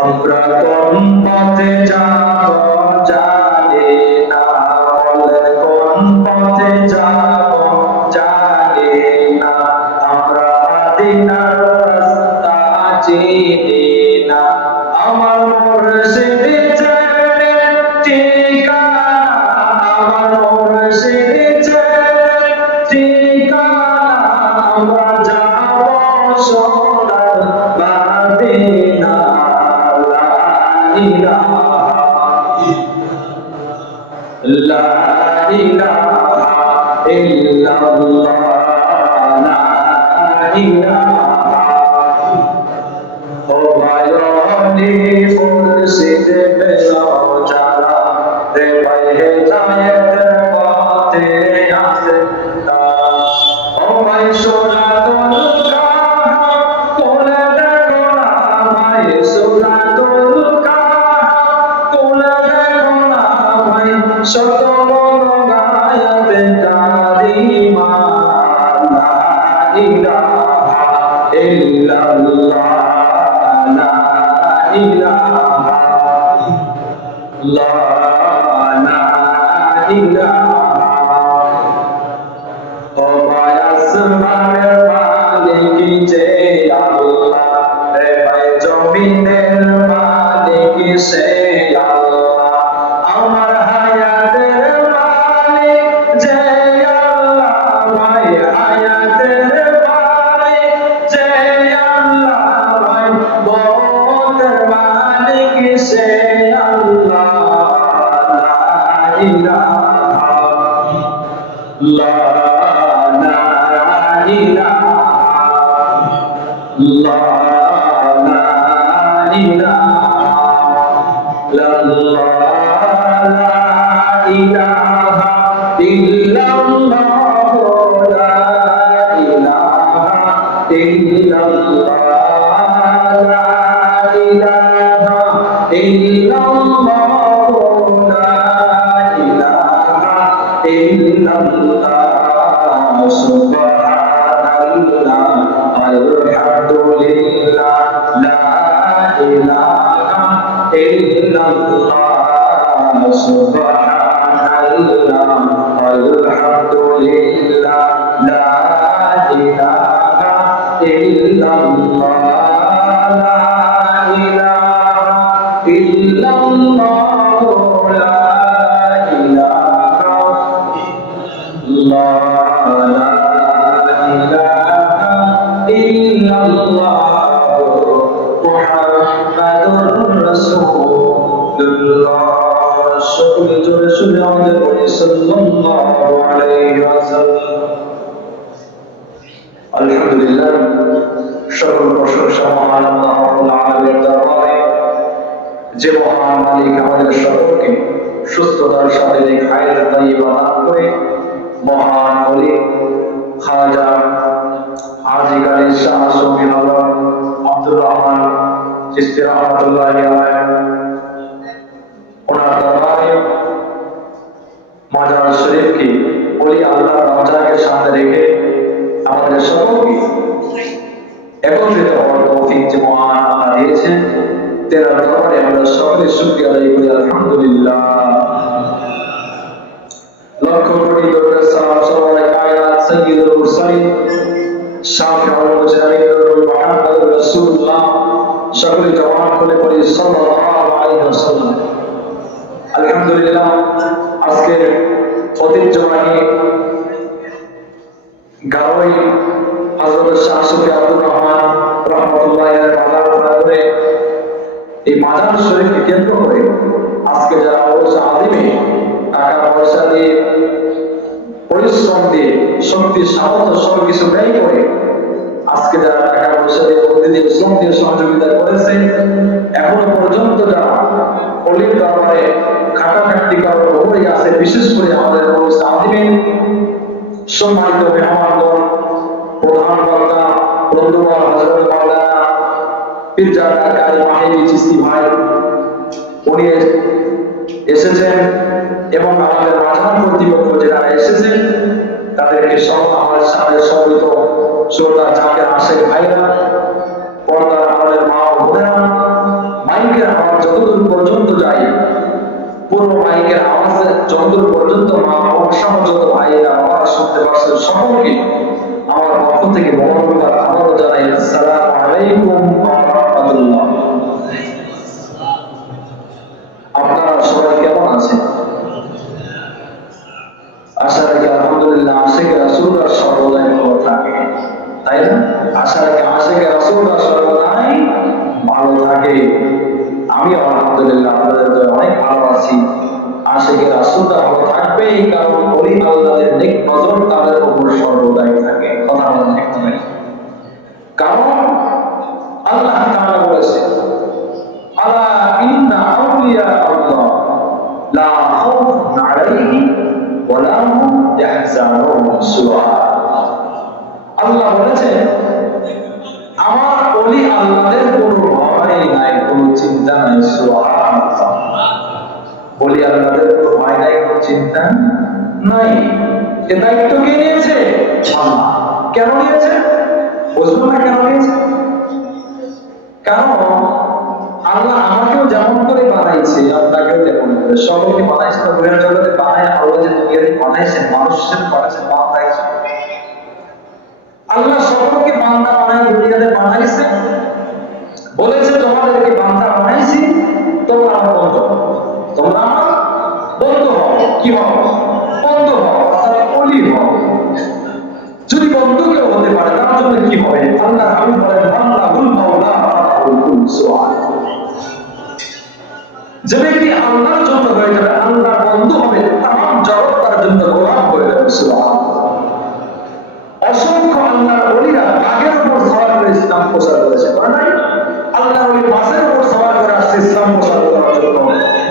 আমরা কোন পথে যাব জানি না, বলে কোন পথে যাব জানি না। আমরা মদিনার রাস্তা চিনি না, আমার মুর্শিদ চেনে ঠিকানা, আমার মুর্শিদ চেনে ঠিকানা। আমরা যাব সোনার মদিনা। লা ইলাহা ইল্লাল্লাহ, লা ইলাহা। ও মায়ানি মুর্শিদ পেলাও যারা, রে ভাই হেদায়েতের পথে আছে তারা। ও ভাই সূরাতুল কাহফ খুলে দেখো না, ভাই সূরাতুল কাহফ খুলে দেখো না ভাই, শত বড় আয়াতে কারিমা। লা ইলাহা ইল্লাল্লাহ, লা ইলাহা লা ইলাহা। ও ভাই আসমানের মালিক যে আল্লাহ, রে ভাই জমিনের মালিক সে আল্লাহ। আমার হায়াতের মালিক যে আল্লাহ, ভাই হায়াতের মালিক যে আল্লাহ, ভাই মওতের মালিক সে আল্লাহ। লা ইলাহা লা ইলাহা লা ইলাহা ইল্লাল্লাহ, লা ইলাহা ইল্লাল্লাহ, লা ইলাহা ইল্লাল্লাহ, লা ইলাহা ইল্লাল্লাহ। সুবহানাল্লাহ আলহামদুলিল্লাহ, লা ইলাহা ইল্লাল্লাহ। সুবহানাল্লাহ আলহামদুলিল্লাহ, লা ইলাহা ইল্লাল্লাহ, লা ইলাহা ইল্লাল্লাহ, লা ইলাহা মুহাম্মাদুর রাসূলুল্লাহ। সকলে জোরে শুনে আমাদের বলি সাল্লাল্লাহু আলাইহি ওয়াসাল্লাম। আলহামদুলিল্লাহ, সকল প্রশংসা মহান আল্লাহ রাব্বুল আলামিনের দরবারে, যে মহান মালিক আমাদের সকলকে সুস্থতার সাথে খায়ের তাইয়্যিবা দান করে মহান ওলি খাজা হাজী গাজী শাহ সুফি হযরত আব্দুর রহমান চিশতি রাহমাতুল্লাহি আলাইহি ওনার দরবারে মাজার শরীফকে ওলি আল্লাহর রওজাকে সামনে রেখে আমাদের সকলকে একত্রিত হওয়ার তৌফিক যে মহান আল্লাহ দিয়েছেন, তেনার দরবারে আমরা সকলে শুকরিয়া আদায় করি আলহামদুলিল্লাহ। লক্ষ কোটি দরুদ সালাম সরওয়ারে কায়নাত সাইয়্যিদুল মুরসালিন শাফিউল মুজতাহিদিন মুহাম্মদুর রাসূলুল্লাহ। সকলে জবান খুলে পড়ি সাল্লাল্লাহু আলাইহি ওয়াসাল্লাম। আলহামদুলিল্লাহ, আজকের ঐতিহ্যবাহী গাওয়াই হযরত শাহ সুফি আব্দুর রহমান রাহমাতুল্লাহি আলাইহি মাজার করে এই মাজার শরীফকে কেন্দ্র করে আজকে যারা ওরস আযিমে টাকা পয়সা দিয়ে, পরিশ্রম দিয়ে, শক্তি সামর্থ্য সব কিছু ব্যয় করে আজকে যারা টাকা পয়সা দিয়ে, বুদ্ধি দিয়ে, শ্রম দিয়ে সহযোগিতা করেছে, এখনো পর্যন্ত যারা অলির দরবারে খাটাখাটনি করার উপরেই আছে, বিশেষ করে আমাদের ওরস আযিমে সম্মানিত মেহমানগণ, প্রধান বক্তা বন্ধুগণ, হযরত মাওলানা পীরজাদা কাজী মাহিদি চিশতি ভাই, উনি এসেছেন এবং আমাদের মাঝার কর্তৃপক্ষ যারা এসেছেন তাদেরকে সহ আমার সামনে সম্মিলিত শ্রোতা চাকের আশেক ভাইরা, পর্দার আমাদের মা ও বোনেরা, মাইকের আওয়াজ যতদূর পর্যন্ত যায়, পুরো মাইকের আওয়াজ যতদূর পর্যন্ত মা সহ যত ভাইয়েরা আওয়াজ শুনতে পারছেন সকলকে আমার পক্ষ থেকে মনোনতা আবারও জানাই আসসালামু আলাইকুম ওয়া রাহমাতুল্লাহ। আপনারা সবাই কেমন আছেন? আশা রাখি আলহামদুলিল্লাহ আশিকে রাসূলরা সর্বদাই ভালো থাকে, তাই না? আশা রাখি আশিকে রাসূলরা সর্বদাই ভালো থাকে। আমি আলহামদুলিল্লাহ আপনাদের দয়ায় অনেক ভালো আছি। আশিকে রাসূলরা ভালো থাকবেই, কারণ ওলি আল্লাহর নেক নজর তাদের উপর সর্বদাই থাকে। কথা বলেন ঠিক না? কারণ আল্লাহ তাআলা বলেছেন, আলা ইন্না আউলিয়া আল্লাহ লা খাউফুন আলাইহিম ওয়া লা হুম ইয়াহজানুন। সুবহানাল্লাহ। আল্লাহ বলেছেন, আমার ওলি আল্লাহদের কোনো ভয় নাই, কোনো চিন্তা নাই। সুবহানাল্লাহ। ওলি আল্লাহদের কোনো ভয় নাই, কোনো চিন্তা নাই। এ দায়িত্ব কে নিয়েছে? আল্লাহ। কেন নিয়েছে? বুঝলো না কেন নিয়েছে? কারণ আল্লাহ আমাকেও যেমন করে বানাইছে, আপনাকেও তেমন করে, সকলকে বানাইছে। দুনিয়ার জগতে বানায় আল্লাহ যে দুনিয়াতে বানাইছেন, মানুষ হিসেবে বানাইছেন, বান্দা হিসেবে। আল্লাহ সকলকে বান্দা বানায় দুনিয়াতে বানাইছে, বলেছে তোমাদেরকে বান্দা বানাইছি, তোমরা আমার বন্ধু, তোমরা আমার বন্ধু হও। কি হও? বন্ধু হও, অর্থাৎ ওলি হও। যদি বন্ধু কেউ হতে পারে তার জন্য কি হবে? আল্লাহ হাবিব বলেন, আল্লাহুল মাওলা আল্লাহুল কুল। সুবহানাল্লাহ। যে ব্যক্তি আল্লাহর জন্য হয়ে যাবে, আল্লাহর বন্ধু হবে, তামাম জগৎ তার জন্য গোলাম হয়ে যাবে। সুবহানাল্লাহ। অসংখ্য আল্লাহর ওলিরা বাঘের উপর সওয়ার করে ইসলাম প্রচার করেছে, করে নাই? আল্লাহর ওলি মাছের উপর সওয়ার করে আসছে ইসলাম প্রচার করার জন্য।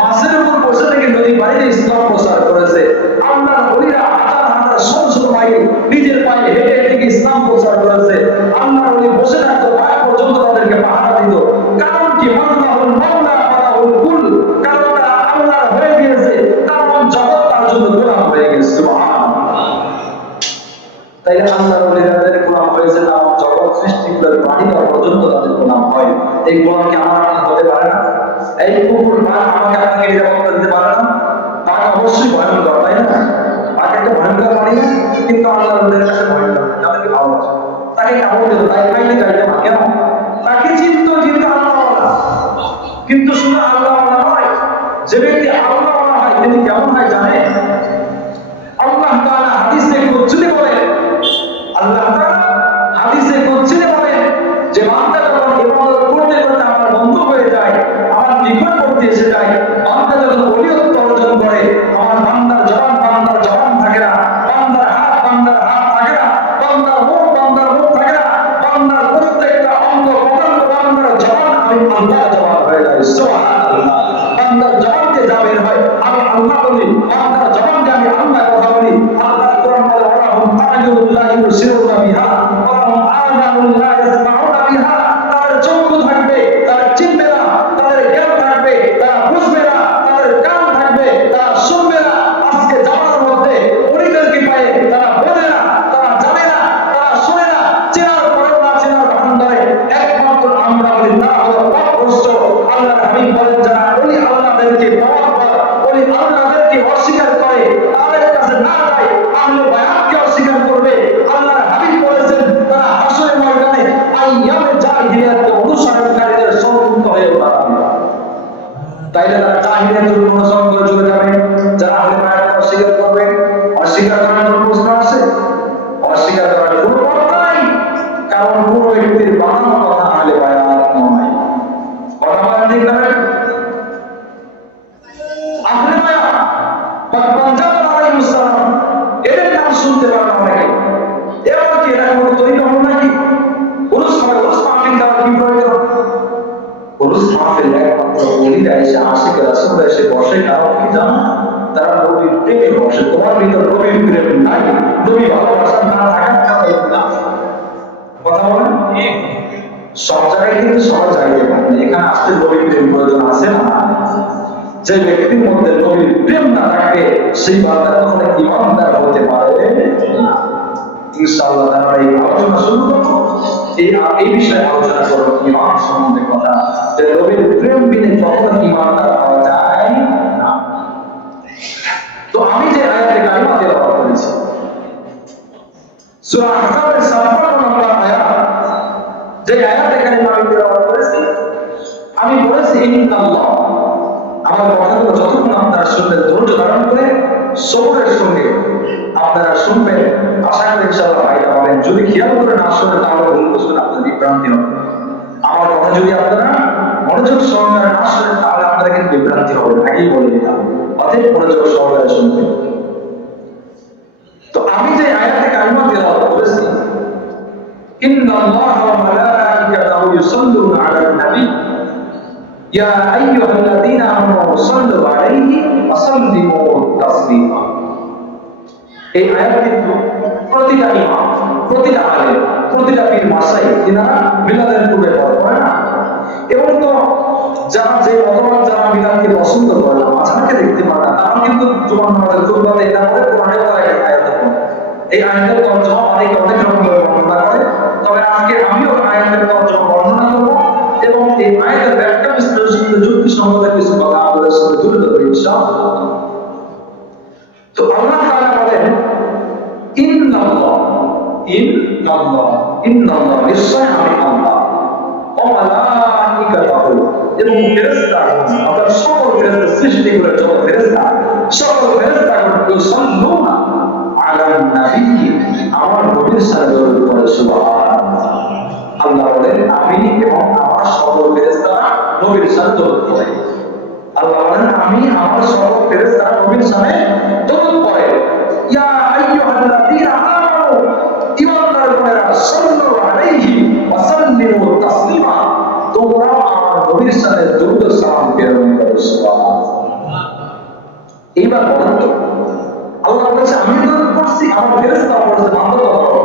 মাছের উপর বসে থেকে নদী পানিতে ইসলাম প্রচার করেছে। আল্লাহর ওলিরা হাজার হাজার শত শত মাইল নিজের পায়ে হেঁটে হেঁটে ইসলাম প্রচার করেছে। আল্লাহর ওলি বসে থাকতো, পায়ে পর্যন্ত তাদেরকে পাহারা দিত। কারণ কি? আল্লাহুল মাওলা আল্লাহুল কুল। কারণ তারা আল্লাহর হয়ে গিয়েছে, কারণ জগৎ তার জন্য গোলাম হয়ে গেছে। সুবহানাল্লাহ। তাই আল্লাহর ওলিদের গোলাম হয়েছে, তার জগৎ সৃষ্টি করে প্রাণীরা পর্যন্ত তাদের গোলাম হয়। এই গোলাম কি আমার হতে পারে না? এই কুকুর বাঘ আমাকে আপনাকে নিরাপত্তা দিতে পারে না? বাঘ অবশ্যই ভয়ঙ্কর, তাই না? বাঘ একটা ভয়ঙ্কর প্রাণী, কিন্তু আল্লাহর ওলিদের কাছে ভয়ঙ্কর, তাদেরকে ভালোবাসে, তাকে কামড় দিত, তাই খাইতে চাইতো না। কেন? তাকে চিন্ত কিন্তু আল্লাহওয়ালা। কিন্তু শুধু আল্লাহওয়ালা নয়, যে ব্যক্তি আল্লাহওয়ালা হয় তিনি কেমন হয় জানে? আল্লাহ তাআলা হাদিসে কুদসিতে বলেন, আল্লাহ তাআলা হাদিসে কুদসিতে বলেন যে বান্দা যখন ইবাদত করতে করতে আমার বন্ধু হয়ে যায়, আমার নিকটবর্তী এসে যায়, বান্দা যখন ওলিয়ত্ব অর্জন করে, আমার বান্দার জবান থাকে না, বান্দার হাত থাকে না, বান্দার মুখ থাকে না, বান্দার প্রত্যেকটা অঙ্গ প্রত্যঙ্গ বান্দার জবান আমি আল্লাহর জবান হয়ে যায়। সুবহানাল্লাহ। বান্দার জবান দিয়ে যা বের হয় আমি আল্লাহ বলি, বান্দার জবান দিয়ে আমি আল্লাহ কথা বলি। আল্লাহ কোরআন বলে, ওয়ালাহুম আ'য়ুনুল্লাহ ইউবসিরুনা বিহা ওয়া লাহুম আযানুন লা ইয়াসমাউনা বিহা। তাদের চক্ষু থাকবে, তারা চিনবে না, তাদের জ্ঞান থাকবে, তারা বুঝবে না, তাদের কান থাকবে, তারা শুনবে না। আজকে জামার মধ্যে ওলিদেরকে পায়, তারা বোঝে না, তারা জানে না, তারা শুনে না, চেনার পরেও না চেনার ভান ধরে। একমাত্র আমরা বলি তারা হলো পথভ্রষ্ট। আল্লাহর হাবিব বলেন, যারা ওলি আল্লাহদেরকে পাওয়ার পর ওলি আল্লাহদেরকে অস্বীকার করে, তাদের কাছে না যায়, আহলে বায়াতকে অস্বীকার করবে। আল্লাহর হাবিব বলেছেন, তারা হাসরের ময়দানে আইয়ামে জাহিলিয়াতকে অনুসরণকারীদের সম্মুখ হয়ে দাঁড়াবে। তাইলে তারা জাহিলিয়াতের অনুসরণ করে চলে যাবে। যারা আহলে বায়াতকে অস্বীকার করবে, অস্বীকার করার কোনো প্রশ্ন আছে? অস্বীকার করার কোনো পথ নাই, কারণ কোন ব্যক্তির বানানো কথা আহলে বায়াত নয়। কথা বলেন ঠিক না? আহলে বায়াত বা পাঞ্জাব আলাইহিস সালাম, এদের নাম শুনতে পারেন অনেকে। এবার কি এরা কোনো তরিকা হল নাকি? উরুস মাহফিল দেওয়ার কি প্রয়োজন? উরুস মাহফিল একমাত্র ওলিরা এসে আশিক রাসূলরা এসে বসে, কারণ কি জানো? তারা নবীর প্রেমে বসে। তোমার ভিতর নবীর প্রেম নাই, নবী ভালোবাসা না থাকার কারণে না। কথা বলেন ঠিক? সব জায়গায় কিন্তু সবার জায়গায় পারেন, এখানে আসতে নবীর প্রেম প্রয়োজন আছে না? যে ব্যক্তির মধ্যে নবীর প্রেম না থাকে, সেই বান্দা কখনো ঈমানদার হতে পারে না। ইনশাআল্লাহ আমরা এই আলোচনা শুরু করব, এই বিষয়ে আলোচনা করব ঈমান সম্বন্ধে কথা। যে নবীর প্রেম বিনে কখনো ঈমানদার হওয়া যায় না। তো আমি যে আয়াতে কালিমা তেলাওয়াত করেছি সূরা আহজাবের 56 নম্বর আয়াত, যে আয়াতে কালিমা আমি তেলাওয়াত করেছি, আমি বলেছি ইন্নাল্লাহ, আমার কথাগুলো যতক্ষণ আপনারা শুনবেন ধৈর্য ধারণ করে সবরের সঙ্গে আপনারা শুনবেন, আশা করি ইনশাআল্লাহ ফায়দা পাবেন। যদি খেয়াল করে না শুনেন তাহলে ভুল বুঝবেন, আপনাদের বিভ্রান্তি হবে। আমার কথা যদি আপনারা মনোযোগ সহকারে না শুনেন তাহলে আপনারা কিন্তু বিভ্রান্তি হবে, আগেই বলে দিলাম। অতএব মনোযোগ সহকারে শুনবেন। তো আমি যে আয়াতে কালিমা তেলাওয়াত করেছি, ইন্নাল্লাহা ওয়া মালাইকাতাহু ইউসাল্লুনা আলান নবী ইয়া আইয়ুহাল্লাযীনা আমানু সাল্লু আলাইহি ওয়া সাল্লিমু তাসলিমা। এই আয়াত কিন্তু প্রতিটা ইমাম, প্রতিটা আলেম, প্রতিটা পীর মাসাই তিনারা মিলাদের পূর্বে পড়ে না। এবং তো যারা যে মতবাদ যারা মিলাদকে পছন্দ করে না, মাঝাকে দেখতে পারে না, তারা কিন্তু জুমার নামাজের খুতবাতে এটা করে কোরআনেও তারা এই আয়াত পড়ে। এই আয়াতের তর্জমা অনেক রকম বর্ণনা করে, তবে আজকে আমিও আয়াতের তর্জমা বর্ণনা করব এবং এই আয়াতের ব্যাখ্যা বিশ্লেষণ যুক্তিসঙ্গত কিছু কথা আপনাদের সাথে তুলে ধরব ইনশাআল্লাহ। তো আল্লাহ তাআলা বলেন ইন্নাল্লাহ, ইন্নাল্লাহ নিশ্চয় আমি আল্লাহ, ওয়া মালাইকাতাহু এবং ফেরেশতাগণ, অর্থাৎ সকল ফেরেশতা সৃষ্টি করে যত ফেরেশতা, সকল ফেরেশতাগণ ইউসাল্লুনা আলান নবী, আমার নবীর সাথে দরুদ পড়ে। সুবহানাল্লাহ। আল্লাহ বলেন আমি এবং আমার সকল ফেরেশতারা নবীর সাথে দরুদ পড়ে। আল্লাহ বলেন আমি আমার সকল ফেরেশতারা নবীর সাথে দরুদ পড়ে। ইয়া আইয়ুহাল্লাযীনা আমানু, ঈমানদারগণেরা, সাল্লু আলাইহি ওয়া সাল্লিমু তাসলিমা, তোমরা আমার নবীর সাথে দরুদ ও সালাম প্রেরণ করো। সুবহানাল্লাহ। এইবার বলেন তো, আল্লাহ বলেছে আমি দরুদ পড়ছি, আমার ফেরেশতা পড়ছে, বান্দা করো।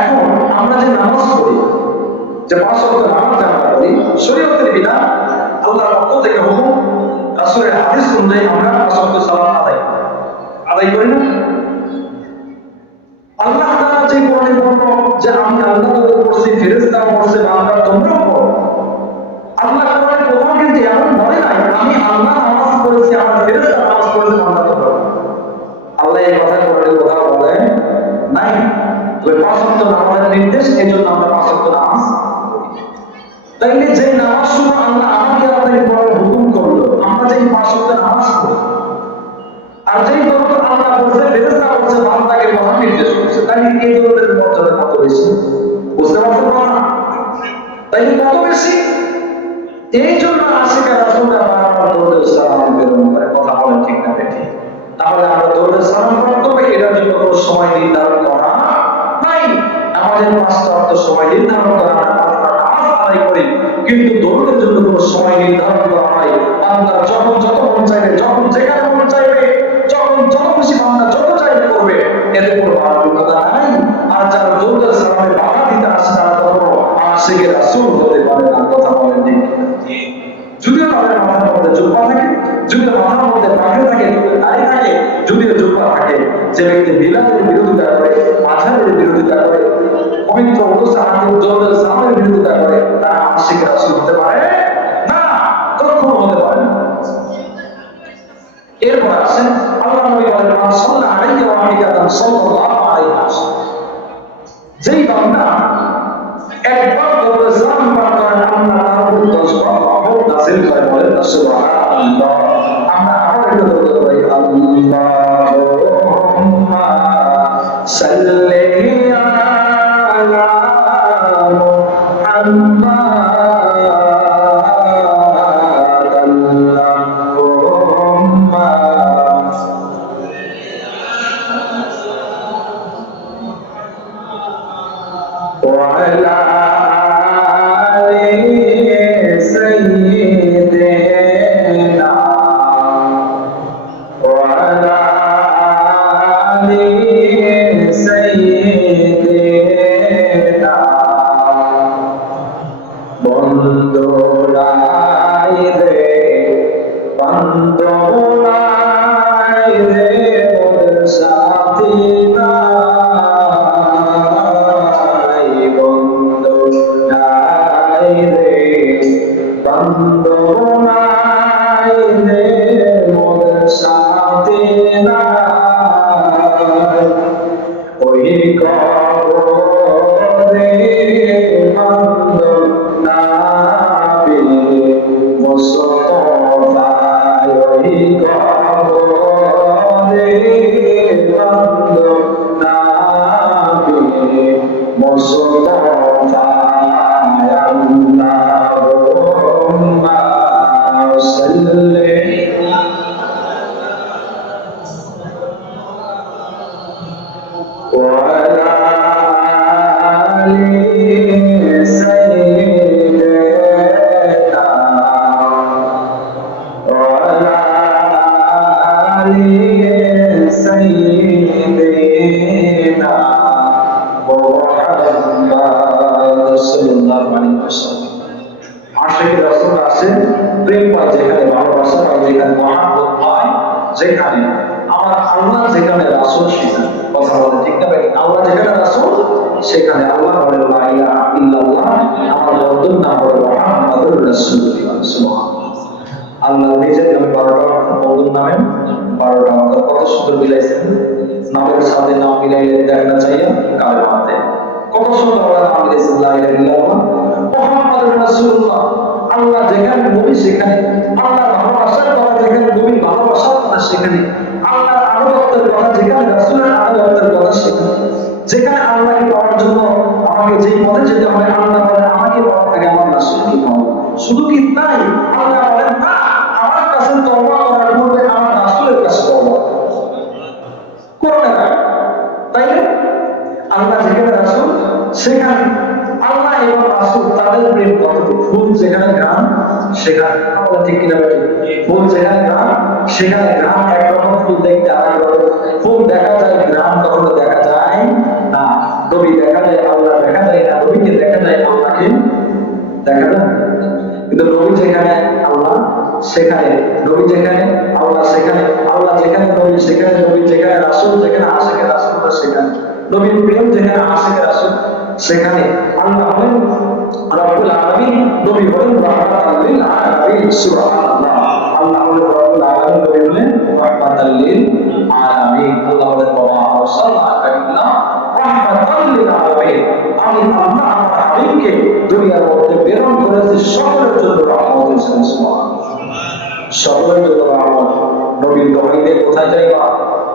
এখন আমরা যে নামাজ পড়ি, যে 5 ওয়াক্ত নামাজ আমরা পড়ি, শরীয়তের বিধান, আল্লাহর পক্ষ থেকে হুকুম, রাসূলের হাদিস অনুযায়ী আমরা 5 ওয়াক্ত সালাত আদায় করি না? আল্লাহ তাআলা যে কোরআনে বলল যে আমি আল্লাহ দরুদ পড়ছি, ফেরেশতা পড়ছে, বান্দা তোমরাও পড়ো। আল্লাহ কোরআনে কোথাও কিন্তু এমন বলে নাই আমি আল্লাহ নামাজ পড়েছি, আমার ফেরেশতা নামাজ পড়েছে, বান্দা তোমরাও। আল্লাহ এই কথা কোরআনে কোথাও বলে নাই। তবে 5 ওয়াক্ত নামাজের নির্দেশ, এজন্য আমরা 5 ওয়াক্ত নামাজ পড়ি। তাইলে যে নামাজ শুধু আল্লাহ আমাকে আপনাকে পড়ার হুকুম করলো, আমরা যে 5 ওয়াক্ত নামাজ পড়ি, আর যেই দরুদ আল্লাহ বলছে, ফেরেশতা বলছে, বান্দাকে পড়ার নির্দেশ করছে, তাইলে এই দরুদের মর্যাদা কত বেশি, বুঝতে পারছেন না? তাইলে কত বেশি? এই জন্য আশিকা রাসূলরা বারবার দরুদ সালাম প্রেরণ করে। কথা বলেন ঠিক না বেঠিক? তাহলে আমরা দরুদ সালাম প্রেরণ করব, এটার জন্য কোনো সময় নির্ধারণ করা নাই। আমাদের 5 ওয়াক্ত সময় নির্ধারণ করা, আমরা 5 ওয়াক্ত নামাজ আদায় করি, কিন্তু দরুদের জন্য কোনো সময় নির্ধারণ করা নাই। বান্দা যখন যত মন চাইবে, যখন যেখানে মন চাইবে, যখন যত খুশি বান্দা যত চাইবে করবে, এতে কোনো বাধ্যতা নাই। আর যারা দরুদ সালামে বাধা দিতে আসে তারা কোনো আশিকে রাসূল হতে পারে না। কথা বলেন ঠিক? যদিও তাদের মাথার মধ্যে জুব্বা থাকে, যদিও মাথার মধ্যে পাগড়ি থাকে, দাড়ি থাকে, যদিও জুব্বা থাকে, যে ব্যক্তি মিলাদের বিরোধিতা করে, মাঝারের বিরোধিতা করে, পবিত্র অনুষ্ঠানের দরুদ সালামের বিরোধিতা করে, তারা আশিকে রাসূল হতে পারে না, কখনো হতে পারে না। এরপর আসেন আল্লাহ নবী বলেন মান সাল্লা আলাইহি ওয়া মালাইকাতাহু সাল্লাল্লাহু আলাইহি ওয়াসাল্লাম, যেই বান্দা একবার দরুদ সালাম বান্ধব নাই রে মোর সাথে নাই, ওই কবরে বান্ধব নাবি মুস্তফায়, ওই কবরে বান্ধব নাবি মুস্তফায়। আল্লাহুম্মা সাল্লি وعلى آل سيدنا وعلى آل سيدنا محمد صلى الله عليه وسلم। আশিক রাসূল আছে প্রেম পায় যেখানে, ভালোবাসা পায় যেখানে, মহব্বত পায় যেখানে, আমার আল্লাহ যেখানে, রাসূল সেখানে। কথা বলে ঠিক না ভাই? আল্লাহ যেখানে, রাসূল সেখানে। আল্লাহ বলে লা ইলাহা ইল্লাল্লাহ, আমার রব্বুর নাম হলো মুহাম্মাদুর রাসূলুল্লাহ। সুবহানাল্লাহ। আল্লাহ নিজের নামে 12টা অক্ষর, বন্ধুর নামে 12টা অক্ষর। কত সুন্দর মিলাইছেন, নামের সাথে নাম মিলাইলে দেখা চাইয়া কার হাতে কত সুন্দর আল্লাহ নাম মিলাইছেন, লা ইলাহা ইল্লাল্লাহ মুহাম্মাদুর রাসূলুল্লাহ। আল্লাহ যেখানে, নবী সেখানে। আল্লাহ ভালোবাসার কথা যেখানে, নবী ভালোবাসার কথা সেখানে। আল্লাহর আনুগত্যের কথা যেখানে, রাসূলের আনুগত্যের কথা সেখানে। যেখানে আল্লাহকে পাওয়ার জন্য আমাকে যেই পথে যেতে হবে, আল্লাহ বলেন আমাকে পাওয়ার আগে আমার রাসূলকে পাবো। শুধু কি তাই, আল্লাহ বলেন না, আমার কাছে তওবা করার পূর্বে আমার রাসূলের কাছে তওবা করতে হবে। তাই না? আল্লাহ যেখানে, রাসূল সেখানে। আল্লাহ এবং রাসূল তাদের প্রেম কতটুকু। ফুল যেখানে ঘ্রাণ সেখানে, আমাদের ঠিক কিনা বেঠিক? ফুল যেখানে ঘ্রাণ সেখানে ঘ্রাণ একরকম, ফুল দেখতে আরেক রকম। ফুল দেখা যায়, ঘ্রাণ কখনো দেখা যায় না। নবী দেখা যায়, আল্লাহ দেখা যায় না। নবীকে দেখা যায়, আল্লাহকে দেখা যায়। কিন্তু নবী যেখানে, আল্লাহ সেখানে। নবী যেখানে, আল্লাহ সেখানে। আল্লাহ যেখানে, নবী সেখানে। নবী যেখানে, রাসূল যেখানে, আশিকে রাসূলরা সেখানে। নবীর প্রেম যেখানে, আশিকে রাসূল সেখানে। আল্লাহ হলেন রব্বুল আলামিন, নবী হলেন রাহমাতাল লিল আলামিন। সুবহানাল্লাহ। আল্লাহ হলেন রব্বুল আলামিন, নবী হলেন রাহমাতাল লিল আলামিন। আল্লাহ হলেন ওয়া মা আরসালনাকা ইল্লা রাহমাতাল লিল আলামিন। আমি আল্লাহ আমার হাবিবকে দুনিয়ার মধ্যে প্রেরণ করেছি সকলের জন্য রহমত হিসেবে। সুবহানাল্লাহ। সকলের জন্য রহমত। নবীর দোহাই দিয়ে কোথায় যাইবা?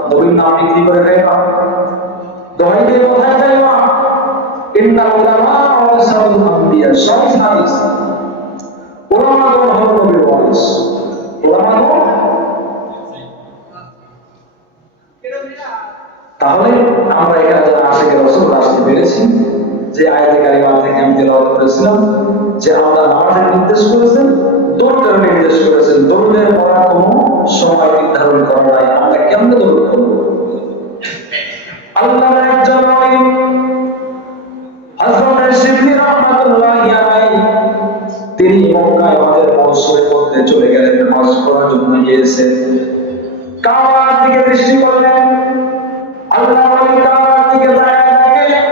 নবীর নাম বিক্রি করে খাইবা? দোহাই দিয়ে কোথায় যাইবা? ইন্নাল উলামা ওয়ারাসাতুল আম্বিয়া। সহিহ হাদিস। উলামাগণ হলো নবীর ওয়ারিস। উলামাগণ। তাহলে আমরা এখানে যারা আশিকে রাসূল আসতে পেরেছি, যে আয়াতে কারিমা থেকে আমি তেলাওয়াত করেছিলাম, যে আল্লাহ নামাজের নির্দেশ করেছেন, দরুদের নির্দেশ করেছেন। দরুদের পড়া কোনো সময় নির্ধারণ করা নাই। আমরা কেমনে দরুদ পড়ব? আল্লাহর একজন নবী হযরত সিদ্দিক রাহমাতুল্লাহি আলাইহি, তিনি মক্কায় হজের মৌসুমে মধ্যে চলে গেলেন, হজ করার জন্য গিয়েছেন। কাবার দিকে দৃষ্টি করলেন। আল্লাহ নবী কাবার দিকে তাকিয়ে দেখেন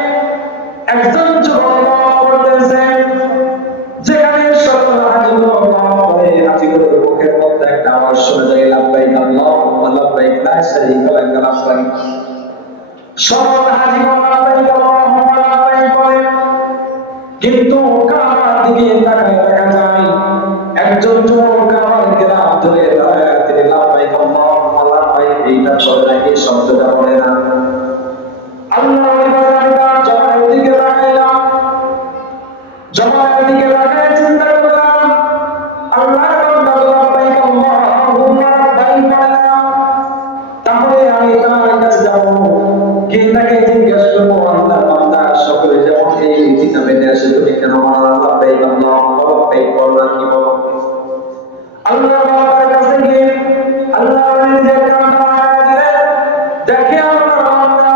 একজন যুবক তওয়াফ করতেছে। যেখানে সকল হাজীগুলো তওয়াফ করে, হাজীগুলোর মুখের মধ্যে একটা আওয়াজ শোনা যায়, লাব্বাইক আল্লাহুম্মা লাব্বাইক লা শারীকা লাক লাব্বাইক। সকল হাজীগণ লাব্বাইক আল্লাহুম্মা লাব্বাইক বলে, কিন্তু কাবার দিকে তাকায় দেখা যায় একজন যুবক কাবার গিলাফ ধরে দাঁড়ায়, তিনি লাব্বাইক আল্লাহুম্মা লাব্বাইক এইটা বলে না, এই শব্দটা বলে না। আল্লাহ জবানের দিকে তাকাইলাম, জবানের দিকে তাকায় চিন্তা করলাম, আল্লাহ লাব্বাইক আল্লাহুম্মা লাব্বাইক বলে না, তাহলে আমি তার কাছে যাব, গিয়ে তাকে জিজ্ঞেস করবো, আল্লাহ বান্দা সকলে যেমন এই কিতাবে আছে, তুমি কেন লাব্বাইক আল্লাহুম্মা লাব্বাইক বললা কি বলো? আল্লাহ বান্দার কাছে গিয়ে আল্লাহ নিজের কামটা দিলেন। দেখে আল্লাহ বান্দা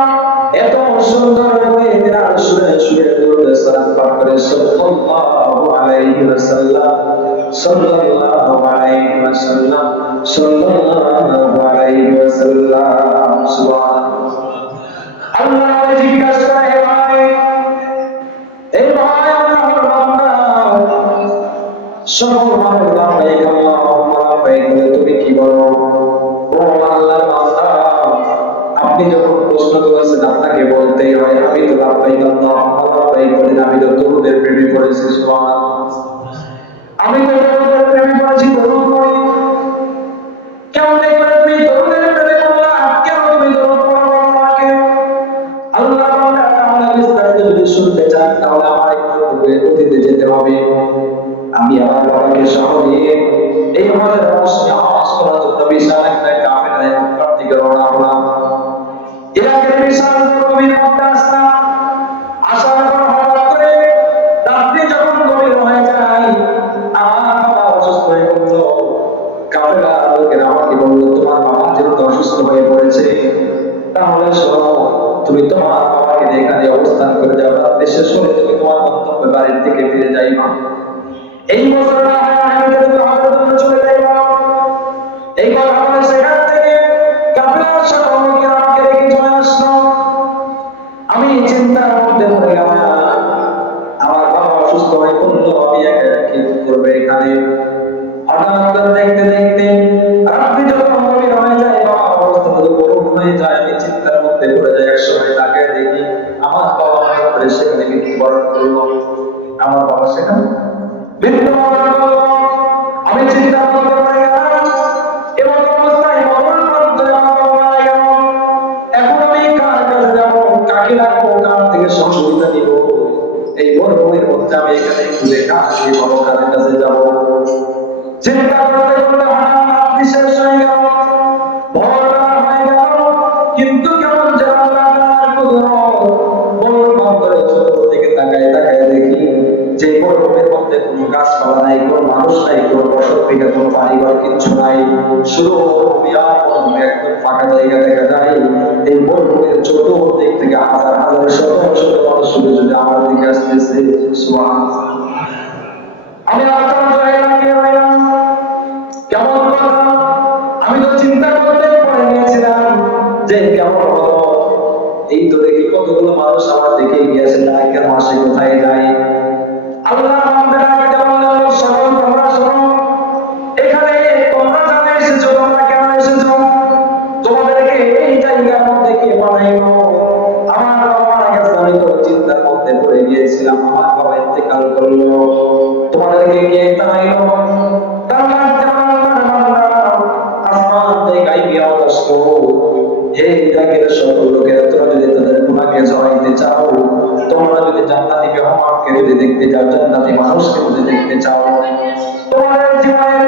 এত সুন্দর করে তার সুরে সুরে দরুদ সালাম পাঠ করে, সাল্লাল্লাহু আলাইহি ওয়াসাল্লাম, সাল্লাল্লাহু আলাইহি ওয়াসাল্লাম, সাল্লাল্লাহু আলাইহি ওয়াসাল্লাম। সুবহানাল্লাহ। আল্লাহ জিজ্ঞাসা করে, এই ভাই আল্লাহর বান্দা, সকল মানুষ লাব্বাইক আল্লাহুম্মা লাব্বাইক বলে তুমি কি বলো? ও আল্লাহর বান্দা, আপনি যখন প্রশ্ন করেছেন আপনাকে বলতেই হয় আমি তো লাব্বাইক আল্লাহুম্মা লাব্বাইক বলি না, আমি তো দরুদের প্রেমে পড়েছি। সুবহানাল্লাহ। আমি তো দরুদের প্রেমে পড়েছি, দরুদ পড়ি। কেমন করে তুমি দরুদের প্রেমে পড়লা? কেন তুমি দরুদ পড়ো আমাকে? আল্লাহ বান্দা তাহলে বিস্তারিত যদি শুনতে চান তাহলে আমার একটু অতীতে যেতে হবে। আমি আমার বাবাকে সহ নিয়ে এই আমাদের মৌসুমে হজ করার জন্য বিশাল একটা কাফেলায় মক্কার দিকে রওনা হলাম। ইরাকের বিশাল গভীর মধ্যে আসলাম। আসার পর হঠাৎ করে রাত্রি যখন গভীর হয়ে যায়, আমার বাবা অসুস্থ হয়ে পড়ল। কাফেলার লোকেরা আমাকে বলল, তোমার বাবা যেহেতু অসুস্থ হয়ে পড়েছে, তাহলে শোনো, তুমি তোমার বাবাকে এখানে অবস্থান করে যাও, রাত্রি শেষ হলে তুমি তোমার গন্তব্য বাড়ির দিকে ফিরে যাইবা। এই বছরটা আমি যদি হজের জন্য চলে যাইবা। এই কথা বলে সেখান থেকে কাফেলার সকলকে আমাকে রেখে চলে আসলো। আমি চিন্তার মধ্যে পড়ে গেলাম, আমার বাবা অসুস্থ হয়ে পড়লো, আমি একা একা কি করবো এখানে। হঠাৎ করে দেখতে দেখতে রাত্রি যখন গভীর হয়ে যায়, বাবা অবস্থা যদি করুণ হয়ে যায়, আমি চিন্তার মধ্যে পড়ে যাই। একসময় তাকে দেখি আমার বাবা হঠাৎ করে সেখানে মৃত্যুবরণ করলো। আমার বাবা সেখানে মৃত্যুবরণ করলো। আমি চিন্তার মধ্যে পড়ে গেলাম, এবং অবস্থায় মরণ প্রান্তে আমার বাবা মারা গেল। এখন আমি কার কাছে যাবো, কাকে রাখবো, কার থেকে সহযোগিতা নিব? এই মরুভূমির মধ্যে আমি এখানে ঘুরে কাকে পাবো, কার কাছে যাবো? চিন্তা করতে করতে হঠাৎ রাত্রি শেষ হয়ে গেল, ভোরবেলা হয়ে গেল, কিন্তু কেমন যেন আল্লাহর কুদরত। ভোর করে চতুর্দিকে তাকায় তাকায় দেখি যে মরুভূমির মধ্যে কোনো গাছপালা নাই, কোনো মানুষ নাই, কোনো বসত ভিটা, কোনো বাড়িঘর কিচ্ছু নাই, শুধু মরুভূমি আর মরুভূমি, একদম ফাঁকা জায়গা দেখা যায়। এই মরুভূমির চতুর্দিক থেকে হাজার হাজার শত শত মানুষ শুধু শুধু আমার দিকে আসতেছে। সুবহানাল্লাহ। আমি আশ্চর্য হয়ে গেলাম, কেমন কথা! আমি তো চিন্তা করতে পড়ে গিয়েছিলাম যে কেমন হলো। এই তো দেখি কতগুলো মানুষ আমার দিকে গিয়েছে, না কেন আসে, কোথায় যায়? আল্লাহ বান্দারা কেমন লাগলো, শোনো, তোমরা শোনো, এখানে তোমরা জানে এসেছো, তোমরা কেন এসেছো? তোমাদেরকে এই জায়গার মধ্যে কে বানাইলো? আমার বাবা মারা গেছে, আমি তো চিন্তার মধ্যে পড়ে গিয়েছিলাম, আমার বাবা ইন্তেকাল করলো, তোমাদেরকে কে বানাইলো? তারা আসমান থেকে গাইবি আওয়াজ আসলো, হে ইরাকের সকল লোকেরা, তোমরা যদি তাদের গুনাহকে ঝরাইতে চাও, তোমরা যদি জান্নাতি মেহমানকে যদি দেখতে চাও, জান্নাতি মানুষকে যদি দেখতে চাও, তোমাদের জীবনের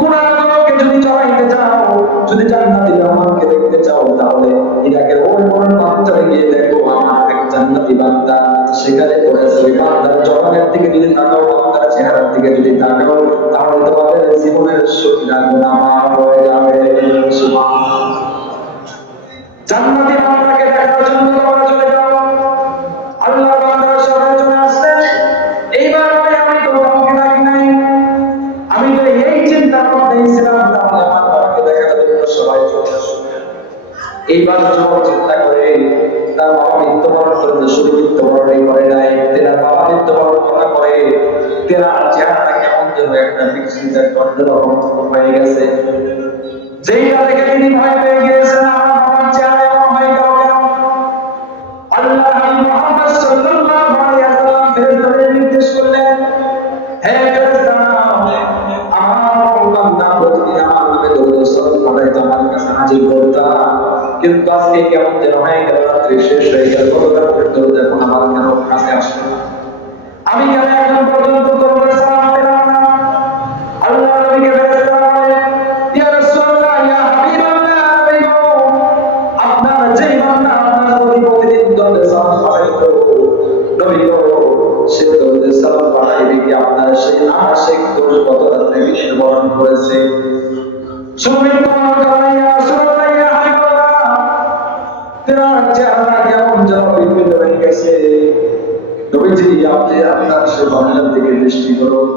গুনাহগুলোকে যদি ঝরাইতে চাও, যদি জান্নাতি মেহমানকে দেখতে চাও, তাহলে ইরাকের ওই কোন প্রান্তরে গিয়ে দেখো আমার এক জান্নাতি বান্দা সেখানে পড়েছে। ওই বান্দার জবানের দিকে যদি তাকাও, বান্দার চেহারার দিকে যদি তাকাও, তাহলে তোমাদের জীবনের সবটা গুনাহ মাফ হয়ে যাবে। সুবহানাল্লাহ। জান্নাতি বান্দাকে দেখার জন্য তোমরা চলে যাও। আল্লাহ বান্দার সবাই চলে আসছে। এইবার আমি তো কাউকে ডাকি নাই, আমি তো এই চিন্তা করতে ছিলাম, তাহলে আমার বাবাকে দেখার জন্য সবাই চলে আসবে। এইবার যখন চিন্তা করে তার বাবা মৃত্যুবরণ করেছে, শুধু মৃত্যুবরণই করে নাই, তেনার বাবা মৃত্যুবরণ করার পরে তেনার চেহারাটা কেমন যেন একটা বিকৃত অন্যরকম হয়ে গেছে। যেইটা দেখে তিনি ভয় পেয়ে গিয়েছেন, আমার বাবার চেহারা এমন হয়ে গেল কেন? আল্লাহ হাবিব মুহাম্মদ সাল্লাল্লাহু আলাইহি ওয়াসাল্লাম ফেরেশতাদের নির্দেশ করলেন, হে ফেরেশতারা, আমার বান্দা প্রতিদিন আমার নামে দরুদ সালাত পড়াইতো, আমার কাছে হাজির করতা, কিন্তু আজকে কেমন যেন হয়ে গেল, রাত্রি শেষ হয়ে গেল, কতটা দরুদ এখন আমার কেন কাছে আসলো না? আমি কেন এখন পর্যন্ত দরুদ সালাম পেলাম না? আল্লাহ নবীকে ফেরেশতারা বলে, ইয়া রাসূলুল্লাহ, ইয়া হাবিবাল্লাহ, আপনার যেই বান্দা আপনার প্রতি প্রতিদিন দরুদ সালাম পড়াইতো, নবী গো, সে দরুদ সালাম পড়াইবে কি আপনার সেই আশিক দোষ গত রাতে মৃত্যুবরণ করেছে? সুমৃত্যুবরণ করে, ইয়া রাসূলুল্লাহ, ইয়া হাবিবাল্লাহ, তেনার চেহারা কেমন যেন বিকৃত হয়ে গেছে। নবীজি, আপনি আপনার সেই বান্দার দিকে দৃষ্টি করুন।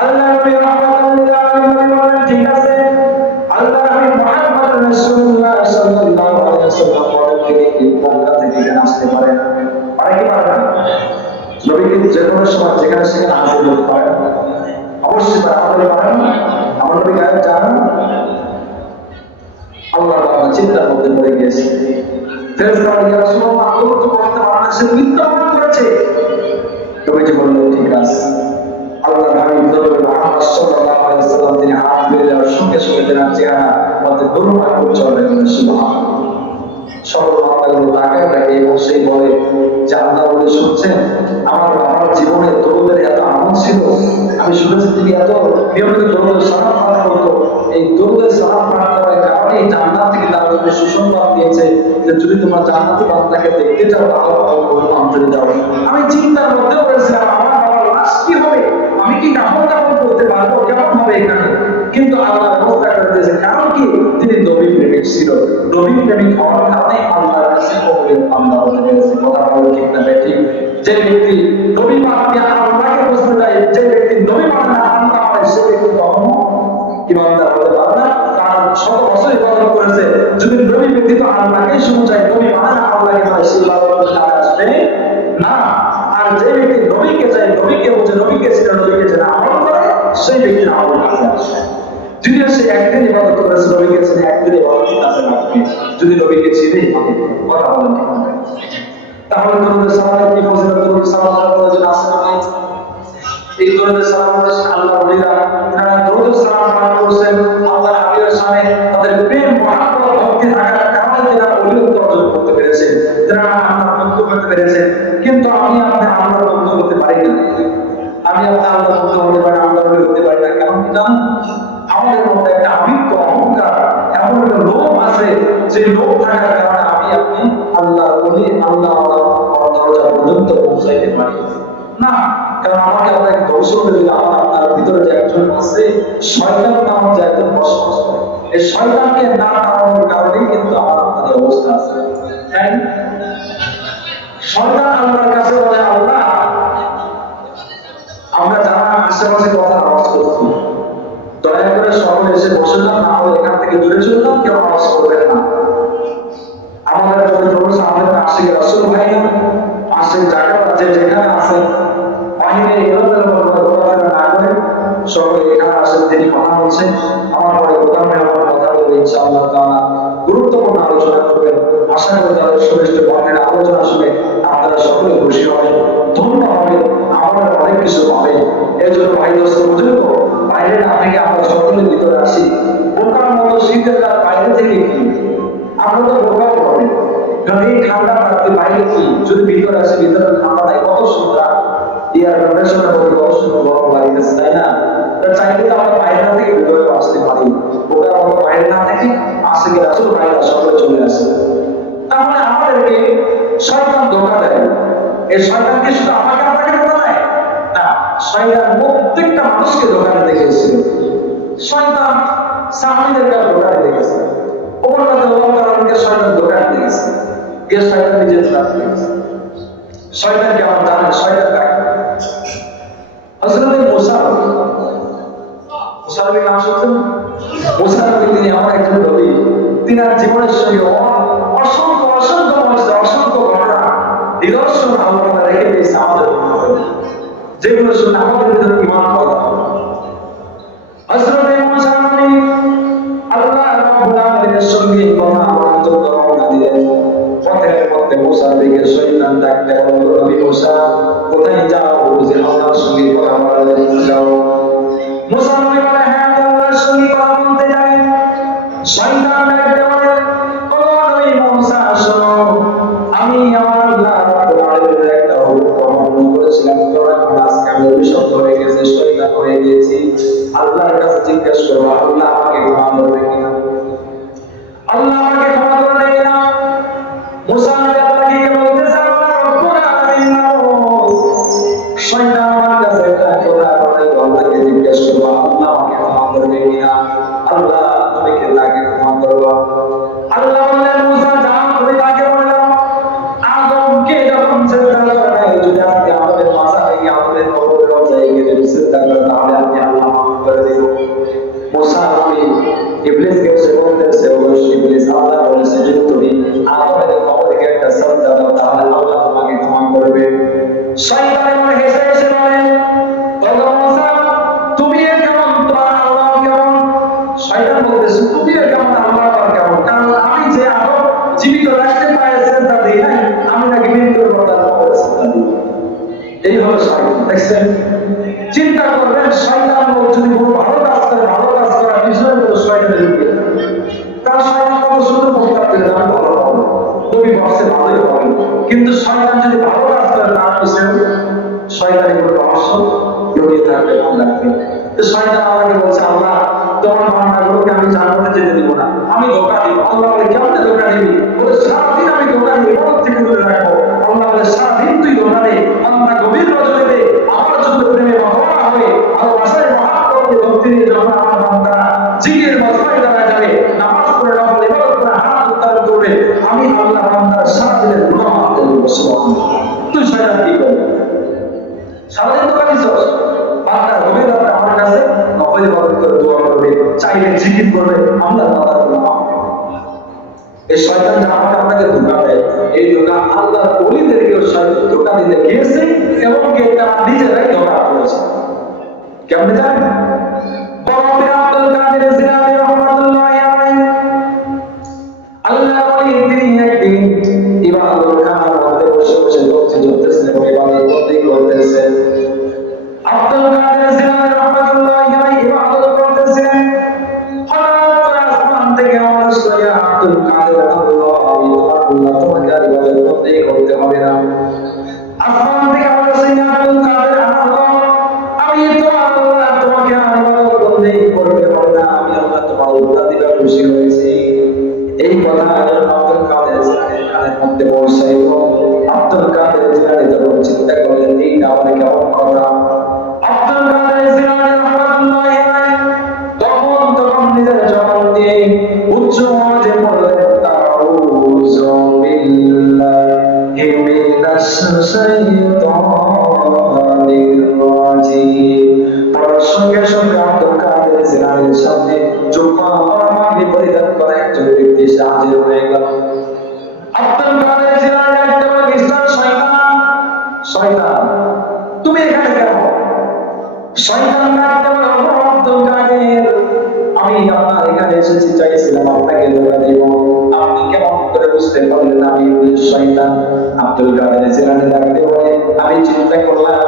আল্লাহ নবী রাহমাতুল লিল আলামিন বলেন, ঠিক আছে। আল্লাহ নবী মুহাম্মদ রাসূলুল্লাহ সাল্লাল্লাহু আলাইহি ওয়াসাল্লাম বলেন, তিনি কি মক্কা থেকে এখানে আসতে পারেন? পারে কি পারে না? নবী কিন্তু যে কোনো সময় যেখানে সেখানে হাজির হতে পারেন। খুশি পায়, আমাদের পারে না, আমার নবী গায়েব জানেন। আল্লাহ তাআলা চিন্তার মধ্যে পড়ে গিয়েছে। ফেরেশতারা ইয়া রাসূলুল্লাহ আল্লাহ তো বলতে পারেন সে মিথ্যা প্রমাণ করেছে। নবীজি বললেন ঠিক আছে। আল্লাহ হাবিব নবী মুহাম্মদ সাল্লাল্লাহু আলাইহি ওয়াসাল্লাম তিনি হাত বেড়ে যাওয়ার সঙ্গে সঙ্গে তার চেহারা মধ্যে ধর্মা উজ্জ্বল হয়ে গেল। সুবহানাল্লাহ। সকল বান্দাগুলো তাকায় থাকে এবং সেই বলে যে আল্লাহ বলে শুনছেন আমার জীবনে দরুদের এত আমল ছিল, আমি শুনেছি তিনি এত নিয়মিত দরুদের সালাম পাঠ করতো। এই দরুদের সালাম পাঠ করার কারণে এই জান্নাত থেকে তার জন্য সুসংবাদ দিয়েছে যে যদি তোমার জান্নাতি বান্দাকে দেখতে চাও তাহলে অন্তরে যাও। আমি চিন্তার মধ্যে পড়েছিলাম আমার বাবার লাশ কি হবে, আমি কি কাপড় কাপড় করতে পারবো, কেমন হবে এখানে। কিন্তু আল্লাহ ব্যবস্থা করে দিয়েছে, কারণ কি তিনি নবী প্রেমিক ছিল। নবী প্রেমিক হওয়ার কারণে আল্লাহর কাছে কবুলের বান্দা হতে পেরেছে। কথা বলে ঠিক না ঠিক? যে ব্যক্তি নবী মানে আল্লাহকে বুঝতে চায়, যে ব্যক্তি নবী মানে না আল্লাহ মানে, সে ব্যক্তি কখনো ইমানদার হতে পারে না। কারণ শত বছর ইবাদত করেছে, যদি নবী ব্যতীত আল্লাহকে শুনে যায়, নবী মানে না আল্লাহকে মানে, সে ইবাদত আসবে না। আর যে ব্যক্তি নবীকে চায়, নবীকে বোঝে, নবীকে ছিল, নবীকে চেনা আমল করে, সেই ব্যক্তির আমল কাছে আসে। যদি সে একদিন ইবাদত করেছে, নবীকে চিনে, একদিন ইবাদত কাছে রাখবে। যদি নবীকে চিনে কথা বলেন ঠিক হবে। তাহলে দরুদ সালামের কি ফজিলত, দরুদ সালাম করার জন্য আছে না নাই? এই দরুদ সালামের আল্লাহ বলিরা যারা দরুদ সালাম পাঠ করেছেন আল্লাহর হাবিবের শানে, তাদের প্রেম মহব্বত ভক্তি থাকার কারণে তারা ওলিয়ত অর্জন করতে পেরেছে, যারা আল্লাহর বন্ধু হতে পেরেছে। কিন্তু আমি আপনি আল্লাহর বন্ধু হতে পারি না, আমি আপনি আল্লাহর বন্ধু হতে পারি, আল্লাহর ওলি হতে পারি না। কারণ কি জানেন? আমাদের মধ্যে একটা আমিত্ব অহংকার, এমন একটা লোভ আছে, যে লোভ থাকার কারণে আমি আপনি আল্লাহর ওলি, আল্লাহ দরজা পর্যন্ত পৌঁছাইতে পারি না। কারণ আমাকে আপনাকে ধ্বংস করে দিলে আপনার ভিতরে যে একজন আছে শয়তান নামক যে একজন বসবাস করে, এই শয়তানকে না তাড়ানোর কারণেই কিন্তু আমার আপনার অবস্থা আছে। তাই শয়তান আল্লাহর কাছে বলে আল্লাহ আমরা যারা আশেপাশে কথা আওয়াজ করছি দয়া করে সকলে এসে বসে যান, না হলে এখান থেকে দূরে চলে যান, কেউ আওয়াজ করবেন না। আমাদের আমাদের আশিক রাসূল ভাই আশিক জায়গা যে যেখানে আছেন বাহিরে এলোমেলো না করে সকলে এখানে আসেন। তিনি কথা বলছেন, আমার পরে গোদামে আমার কথা বলবে ইনশাআল্লাহ তাআলা গুরুত্বপূর্ণ আলোচনা করবেন। আশা করি তাদের সুনিষ্ট বর্ণের আলোচনা শুনে আপনারা সকলে খুশি হবেন, ধন্য হবেন, আমাদের অনেক কিছু পাবেন। এই জন্য ভাই দোস্ত বুঝুন, বাইরে না থেকে আমরা সকলে ভিতরে আসি। বোকার মতো শীতের রাত বাইরে থেকে কি আমরা তো বোকা হবে, কারণ এই ঠান্ডা রাত্রে বাইরে কি, যদি ভিতরে আসি ভিতরে ঠান্ডা নাই, কত সুন্দর এয়ার কন্ডিশনের মধ্যে কত সুন্দর গরম লাগতেছে, তাই না? চাইলে তো আমরা বাইরে না থেকে ভিতরে আসতে পারি, বোকার মতো বাইরে না থেকে আসে কি রাসূল বাইরে সকলে চলে আসে। তাহলে আমাদেরকে শয়তান ধোঁকা দেয়। এই শয়তান কি শুধু আমাকে আপনাকে ধোঁকা দেয় না, শয়তান প্রত্যেকটা মানুষকে ধোঁকা দিতে গিয়েছিল। শয়তান সাহাবীদেরকে ধোঁকা দিতে গেছে, ওমর রাদিয়াল্লাহু তাআলা আনহুকে শয়তান ধোঁকা দিতে গেছে, যে শয়তান নিজে ধোঁকা দিতে গেছে। শয়তান কেমন জানেন? শয়তান কাকে? হযরত মুসা নবীর নাম শুনছেন? মুসা নবী তিনি এমন একজন নবী, তিনার জীবনের সঙ্গে অসংখ্য অসংখ্য অসংখ্য ঘটনা নিদর্শন আল্লাহ রেখে দিয়েছে আমাদের মধ্যে, যেগুলো শুনে আমাদের ভিতরে ঈমান পয়দা হবে। হযরত মুসা নবী আল্লাহ রাব্বুল আলামিনের সঙ্গে কথা বলতে রওনা দিলেন। পথের মধ্যে মুসা নবীকে শয়তান ডাকতে বলল, নবী মুসা কোথায় যাও? যে আল্লাহর সঙ্গে কথা বলতে যাও। মুসা নবী বলে, হ্যাঁ আল্লাহর সঙ্গে কথা বলতে যাই। শয়তান ডাকতে বলে, ও নবী মুসা শোনো, আমি আমার আল্লাহ রাব্বুল আলামিনের একটা হুকুম অমান্য করেছিলাম, তো এখন আজকে আমি অভিশপ্ত হয়ে গেছি, শয়তান হয়ে গেছি। আল্লাহর কাছে জিজ্ঞেস করবো আল্লাহ আমাকে ক্ষমা করবে কিনা, আল্লাহ আমাকে ক্ষমা করবে কিনা। মুসা নবী আল্লাহকে বলতেছে, আল্লাহ রাব্বুল আলামিন শয়তান আমার কাছে একটা কথা বলে, আল্লাহকে জিজ্ঞেস করবো আল্লাহ আমাকে ক্ষমা করবে কিনা, আল্লাহ তুমি কে তাকে ক্ষমা করবো। আল্লাহ বললেন, মুসা যাও তুমি তাকে বলে দাও আদমকে যখন চিন্তা করে নাই, যদি আজকে আমাদের মাথা থেকে আমাদের কবরের জায়গায় যদি চিন্তা করে তাহলে আমি আল্লাহ মাফ করে দেব। মুসা নবী ইবলিসকে সে বলতেছে, অবশ্যই ইবলিস আল্লাহ বলেছে যদি তুমি আদমের কবর থেকে একটা সাজদা দাও তাহলে আল্লাহ তোমাকে ক্ষমা করবে। শয়তান এমন হেসে হেসে বলে, ও মুসা তুমি শয়তান বলতেছে তুমিও কেমন আল্লাহ আবার কেমন, কারণ আমি যে আরো জীবিত রাখতে পারছেন তা দিই নাই, আমি নাকি মৃত্যুর কথা বলেছি তা দিই। এই হলো শয়তান। দেখছেন, চিন্তা করবেন শয়তান যদি কোনো ভালো কাজ করে, ভালো কাজ করার পিছনে কোনো শয়তানের ঢুকে তার শয়তান কত সুন্দর প্রস্তাব করে আমি ভালো পাবো, তুমি বসে ভালোই পাবে, কিন্তু শয়তান যদি ভালো কাজ করে তার পিছনে শয়তানের কোনো রহস্য লুকিয়ে থাকবে মনে রাখবে। তো শয়তান আমাকে বলছে আল্লাহ তোমার বান্দাগুলোকে আমি জান্নাতে যেতে দিব না, আমি ধোঁকা দিব। আল্লাহ বলে কেমন ধোঁকা দিবি? বলে সারাদিন আমি ধোঁকা দিব, ইবাদত থেকে দূরে রাখবো। আল্লাহ বলে সারাদিন তুই ধোঁকা দে, বান্দা গভীর রজনীতে আমার জন্য প্রেমে মহড়া হয়ে ভালোবাসায় মহাব্বতে ভক্তি নিয়ে যখন আমার বান্দা জিকির মজমায় দাঁড়ায় যাবে, নামাজ পড়ে নফল ইবাদত করে হাত উত্তোলন করবে, আমি আল্লাহ বান্দার সারাদিনের গুনাহ মাফ করে দেব। সুবহানাল্লাহ। তুই শয়তান কি করবি? সারাদিন তো কাজ করছিস, বান্দা গভীর রাতে আমার কাছে নফল ইবাদত করে দোয়া করবে, চাইলে জিকির করবে, আল্লাহ তাআলা গুনাহ মাফ করবে। এই শয়তান যে আমাকে আপনাকে ধোঁকা দেয়, এই ধোঁকা আল্লাহর ওলিদেরকেও শয়তান ধোঁকা দিতে গিয়েছে এবং তারা নিজেরাই ধোঁকা করেছে। কেমন জানেন? বড় পীর আব্দুল কাদের জিলানী রাহমাতুল্লাহি আলাইহি আল্লাহ বলি তিনি একদিন ইবাদত খানার মধ্যে বসে বসে তসবিহ জপতেছেন এবং ইবাদত করতেছেন। আব্দুল কাদের জিলানী রাহমাতুল্লাহি আলাইহি ইবাদত করতেছেন, হঠাৎ করে আসমান থেকে আওয়াজ আসলো, ইয়া আব্দুল কাদের আল্লাহ তোমাকে আর ইবাদত করতে হবে না। আসমান থেকে আওয়াজ আসছে, ইয়া আব্দুল কাদের আল্লাহ আমি তো আল্লাহ তোমাকে আর ইবাদত করতে হবে না, আমি আল্লাহ তোমার উন্নতিটা খুশি হয়েছি। এই কথা আব্দুল কাদের জিলানীর কানের মধ্যে পৌঁছাইল। আব্দুল কাদের জিলানী তখন চিন্তা করলেন এইটা আমার কেমন কথা। আব্দুল কাদের জিলানী রাহমাতুল্লাহি আলাইহি তখন নিজের জবান দিয়ে উচ্চ আওয়াজে বললেন, তাউযু বিল্লাহি মিনাশ শাইতানির রাজিম। পড়ার সঙ্গে সঙ্গে আব্দুল কাদের জিলানীর সামনে জুব্বা পাগড়ি পরিধান করা একজন ব্যক্তি হাজির হয়ে গেল। আব্দুল কাদের জিলানী একটা বলে, মিস্টার শয়তান, শয়তান তুমি এখানে কেন? শয়তান একটা বলে, আব্দুল কাদের আমি আপনার এখানে এসেছি, চাইছিলাম আপনাকে ধোঁকা দিব, আপনি কেমন করে বুঝতে পারলেন আমি শয়তান? আব্দুল কাদের জিলানী ডাকতে বলে, আমি চিন্তা করলাম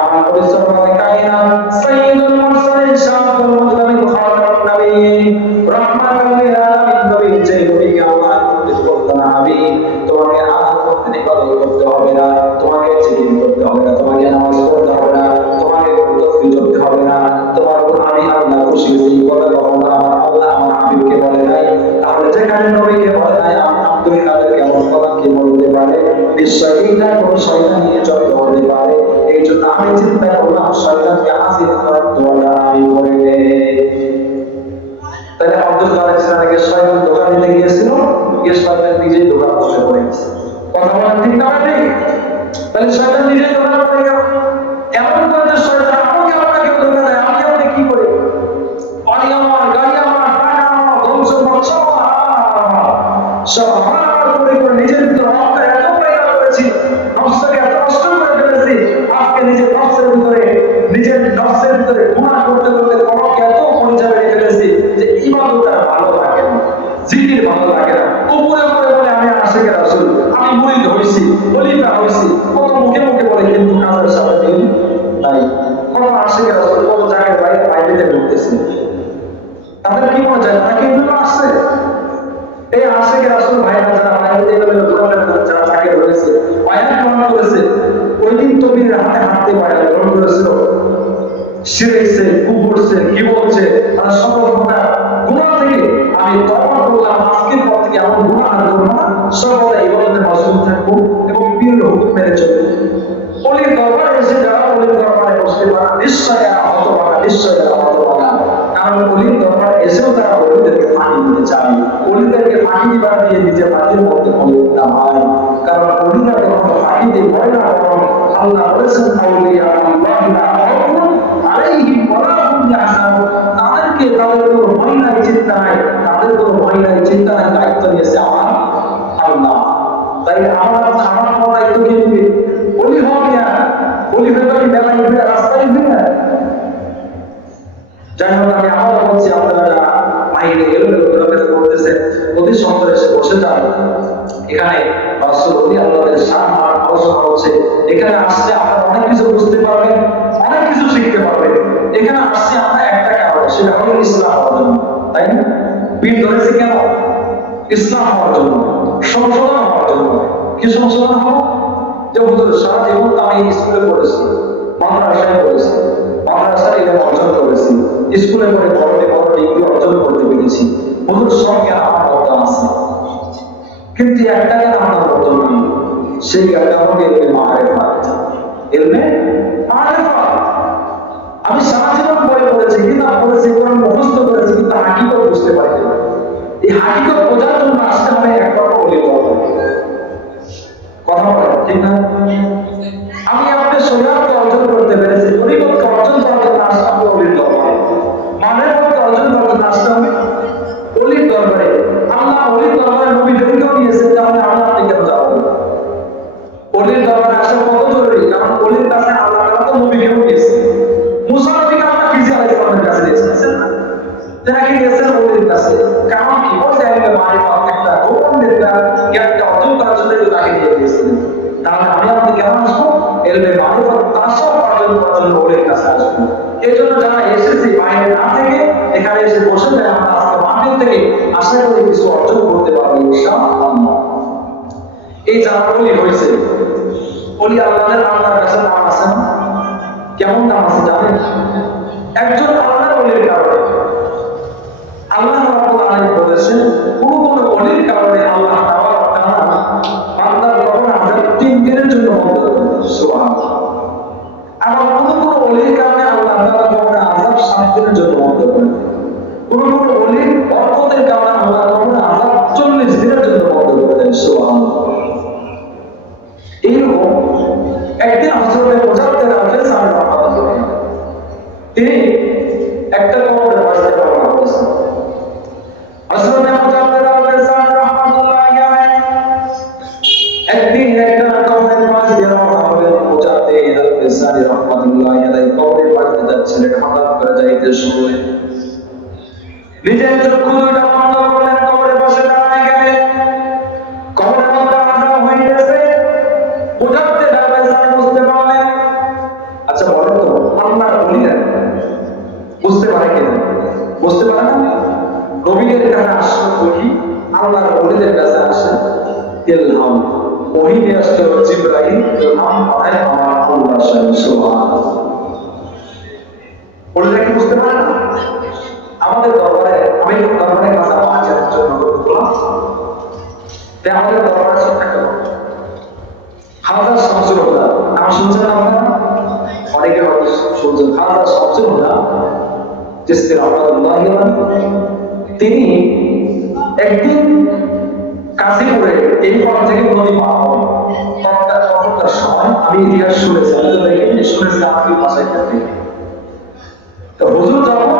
আমার পরিচয় হবে কায়না সাইয়্যিদুল মুরসালিন শাফিউল মুজতামিন খাতামুন নবিয়্যিন রাহমাতুল লিল আলামিন নবী, যে নবীকে আল্লাহ উদ্দেশ্য করতে না হবে, তোমাকে আল্লাহ করতে ইবাদত করতে হবে না, তোমাকে জিকির করতে হবে না, তোমাকে নামাজ পড়তে হবে না, তোমাকে তসবিহ করতে হবে না, তোমার উপর আমি আল্লাহ খুশি হয়েছি। কথা কখনো আমার আল্লাহ আমার হাবিবকে বলে নাই, তাহলে যেখানে নবীকে বলে নাই আমি আব্দুল কাদের কেমন কথা কি বলতে পারে? নিশ্চয় এইটা কোনো শয়তান নিয়ে চক্র হতে পারে। এই জন্য আমি চিন্তা করলাম শয়তানকে হাসিল করার দোয়াটা আমি করে দেই। তাহলে আব্দুল কাদের জিলানীকে শয়তান ধোঁকা দিতে গিয়েছিল, গিয়ে শয়তান নিজেই ধোঁকা বসে পড়ে গেছে। কথা বলেন ঠিক না ঠিক? তাহলে শয়তান নিজেই ধোঁকা পড়ে গেল। এমন করে যে শয়তান আমাকে আপনাকে ধোঁকা দেয়, আমি আপনি কি করি? বাড়ি আমার, গাড়ি আমার, টাকা আমার, ধন সম্পদ সব আমার করে করে নিজের ভিতরে অহংকার এত পয়দা করেছি, নফসকে এত নষ্ট করে ফেলেছি, আজকে নিজের নফসের ভিতরে গুনাহ করতে করতে কলমকে এত পরিচয় বেড়ে ফেলেছি যে ইবাদত আর ভালো লাগে না, জিকির ভালো লাগে না। উপরে উপরে বলে আমি আশিক রাসূল, আমি মুরিদ হইছি, খলিফা হইছি, কত মুখে মুখে বলে, কিন্তু কাজের সাথে মিল নাই। কত আশিক রাসূল কত জায়গায় বাইরে ঘুরতেছে, তাদের কি মনে যায় তারা কি এগুলো আসছে? এই আশিক রাসূল ভাইরা যারা বাইরে এগুলো দোকানে যারা চাকরি করেছে, বায়াত গ্রহণ করেছে, ওই দিন তবির হাতে হাতে বায়াত গ্রহণ করেছিল, শিরকছে, কুফরছে, কি বলছে, তারা সকল প্রকার গুনাহ থেকে আমি তওবা করলাম, আজকের পর থেকে এমন গুনাহ আর করব না, সর্বদা ইবাদতে মশগুল থাকবো এবং পীরের হুকুম মেনে চলবো। ওলির দরবারে এসে যারা ওলির দরবারে বসতে পারে নিশ্চয় হতভাগা, নিশ্চয় হতভাগা, কারণ ওলির দরবারে এসেও তারা ওলিদেরকে ফাঁকি দিতে চায়, ওলিদেরকে ফাঁকি দিবার দিয়ে নিজের বাড়ির মধ্যে ক্ষমতা হয়, কারণ ওলিরা কখনো ফাঁকি দিয়ে ভয় না, বরং আল্লাহ বলেছেন আউলিয়া আল্লাহ লা খাউফুন আলাইহিম ওয়া লা হুম ইয়াহজানুন, তাদেরকে তাদের কোনো ভয় নাই, চিন্তা নাই, তাদের কোনো ভয় নাই, চিন্তা নাই, দায়িত্ব নিয়েছে আমার আল্লাহ। তাই আমার দায়িত্ব কে নিবে? ওলি হবে না, ওলি হয়ে গেলে মেলায় উঠবে, রাস্তায় উঠবে না। যাই হোক, আমি আবার বলছি, আপনারা বাইরে এলোমেলো করতেছে, অতি সুন্দর এসে বসে যান। এখানে রাসূল আল্লাহর শান আর আলোচনা হচ্ছে। এখানে আসলে আপনারা অনেক কিছু বুঝতে পারবেন, অনেক কিছু শিখতে পারবেন। এখানে আসছে আমরা একটা কারণ, সেটা হলো ইসলাম হওয়ার জন্য, তাই না? পীর ধরেছে কেন? ইসলাম হওয়ার জন্য, সংশোধন হওয়ার জন্য। কি সংশোধন হওয়া? যে হুজুর সারা জীবন তো আমি স্কুলে পড়েছি, মাদ্রাসায় পড়েছি, মাদ্রাসায় ইলম অর্জন করেছি, স্কুলে পড়ে বড় বড় ডিগ্রি অর্জন করতে পেরেছি, হুজুর সব জ্ঞান আমার মধ্যে আছে, কিন্তু একটা জ্ঞান আমার মধ্যে নেই। সেই জ্ঞানটা হলো ইলমে মারিফাত। ইলমে মারিফাত। আমি সারা জীবন বই পড়েছি, কিতাব পড়েছি, কোরআন মুখস্থ করেছি, কিন্তু হাকিকত বুঝতে পারি না। এই হাকিকত বোঝার জন্য আসতে হবে একটা অলির দরকার। কথা বলেন ঠিক না? আমি আপনাদের শরীয়তকে অর্জন করতে পেরেছি, শরীয়তকে অর্জন করার জন্য আসতে হবে অলির দরবারে, মানবকে অর্জন করার জন্য আসতে হবে অলির দরবারে। আল্লাহ অলির দরবারে নবীদেরকেও নিয়েছেন, তাহলে আমরা আপনি কেন যাবো? অলির দরবারে আসা কত জরুরি, কারণ অলির কাছে আল্লাহ তাআলা তো নবীকেও নিয়েছেন। মুসা নবীকে আল্লাহ খিজির আলাইহিস সালামের কাছে নিয়েছেন না? তাকে নিয়েছেন অলির কাছে। কারণ কি বলতে হবে? মারিফাত একটা গোপন জ্ঞানটা অর্জন করার জন্য তাকে নিয়ে গিয়েছিলেন। তাহলে আমি আমাদের কেমন আসবো? এলমে মারিফাত তাসাউফ অর্জন করার জন্য ওলির কাছে আসবো। এই জন্য যারা এসেছি বাইরে না থেকে এখানে এসে বসে যায়, আমরা আজকে মাহফিল থেকে আশা করি কিছু অর্জন করতে পারবো ইনশাআল্লাহ। এই যারা ওলি হয়েছে, ওলি আল্লাহর কাছে নাম আছে না? কেমন নাম আছে জানেন? একজন আল্লাহর ওলির কারণে আল্লাহ রাব্বুল আলামিন বলেছেন, কোন ওলির কারণে আল্লাহ তাআলা বান্দার কবর আযাব 3 দিনের জন্য বন্ধ করে দেন। সুবহানাল্লাহ। আবার কোন ওলির কারণে আল্লাহ তাআলা কবর আযাব 7 দিনের জন্য বন্ধ করে দেন। কোন ওলির বরকতের কারণে আল্লাহ কবর আযাব 40 দিনের জন্য বন্ধ করে দেন। সুবহানাল্লাহ। এইরকম একদিন হযরত মুজাদ্দিদ আল-ফিসানি রাহমাতুল্লাহ তিনি একটা কবরের পাশে দাঁড়ানো করতেছেন। হযরত মুজাদ্দিদ আল-ফিসানি রাহমাতুল্লাহ আলাইহি একদিন একটা কবরের পাশে দাঁড়ানো হলেন। মুজাদ্দিদ আল-ফিসানি রাহমাতুল্লাহ আলাইহি কবরের পাশে যাচ্ছিলেন, হঠাৎ করে যাইতে শুনলেন, নিজের চক্ষু দুটো বন্ধ করলেন, কবরের পাশে দাঁড়ায় গেলেন। কবরের মধ্যে আযাব হয়ে গেছে। মুজাদ্দিদ আল-ফিসানি বুঝতে পারলেন। আচ্ছা বলেন তো, আল্লাহর ওলিরা বুঝতে পারে কিনা? বুঝতে পারে না। নবীদের কাছে আসলো ওহী, আল্লাহর ওলিদের কাছে আসে ইলহাম। ওহী নিয়ে আসতো জিবরাইল, ইলহাম পাঠায় আমার আল্লাহ সুবহানাল্লাহ। ওলিরা কি বুঝতে পারে না? আমাদের দরবারে আমি দরবারের কাছে পৌঁছার জন্য বললাম, তাই আমাদের দরবারে সব থাকে হাজার শামসুল হুদা। নাম শুনছেন আপনারা? অনেকে হয়তো শুনছেন। হাজার শামসুল হুদা চিশতি রাহমাতুল্লাহ আলাইহি তিনি একদিন কাশীপুরে এই পথ থেকে নদী পার হন। তখনকার সময় আমি ইতিহাস শুনেছি, আমি তো দেখিনি, শুনেছি আরবি ভাষায় থেকে। তো হুজুর যখন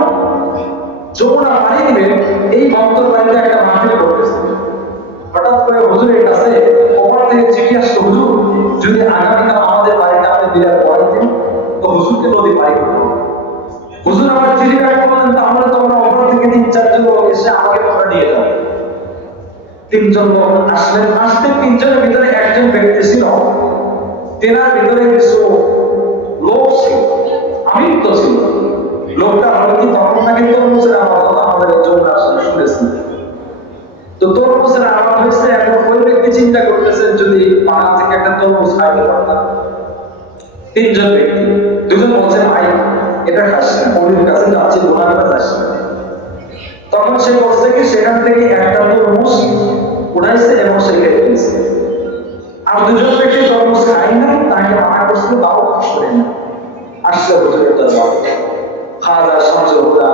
যমুনা পানি দিবেন, এই ভক্তর বাড়িতে একটা মাহফিল করতেছে। হঠাৎ করে হুজুরের কাছে ওপর থেকে চিঠি আসলো, হুজুর যদি আগামীকাল আমাদের বাড়িতে আপনি বিরাট পানি দেন, তো হুজুরকে নদী পানি করতে হবে। হুজুর আমার চিঠি ব্যাক করলেন, তাহলে তো আমরা ওপর থেকে 3-4 জন লোক এসে আমাকে তোমরা নিয়ে যাও। 3 জন লোক আসলেন। আসতে 3 জনের ভিতরে একজন ব্যক্তি ছিল, তেনার ভিতরে কিছু লোক ছিল, আমৃত্য ছিল। লোকটা হলো কি, তখন নাকি তরমুজের আবাদ আমাদের যমুনা আসলে শুনেছি। তো তরমুজের আবাদ হয়েছে, এখন ওই ব্যক্তি চিন্তা করতেছেন যদি বাগান থেকে একটা তরমুজ খাইতে পারতাম। 3 জন ব্যক্তি, 2 জন বলছে ভাই এটা খাস না, ওর কাছে যাচ্ছে দোকানে যাচ্ছে। তখন সে বলছে কি, সেখান থেকে একটা তরমুজ উঠাইছে এবং সে খেয়ে ফেলছে। আর 2 জন ব্যক্তি তরমুজ খায় না, তাকে মানা করছিল, তাও খাস করে না। আসলে হুজুরের দরবারে হাজার শামসুল হুদা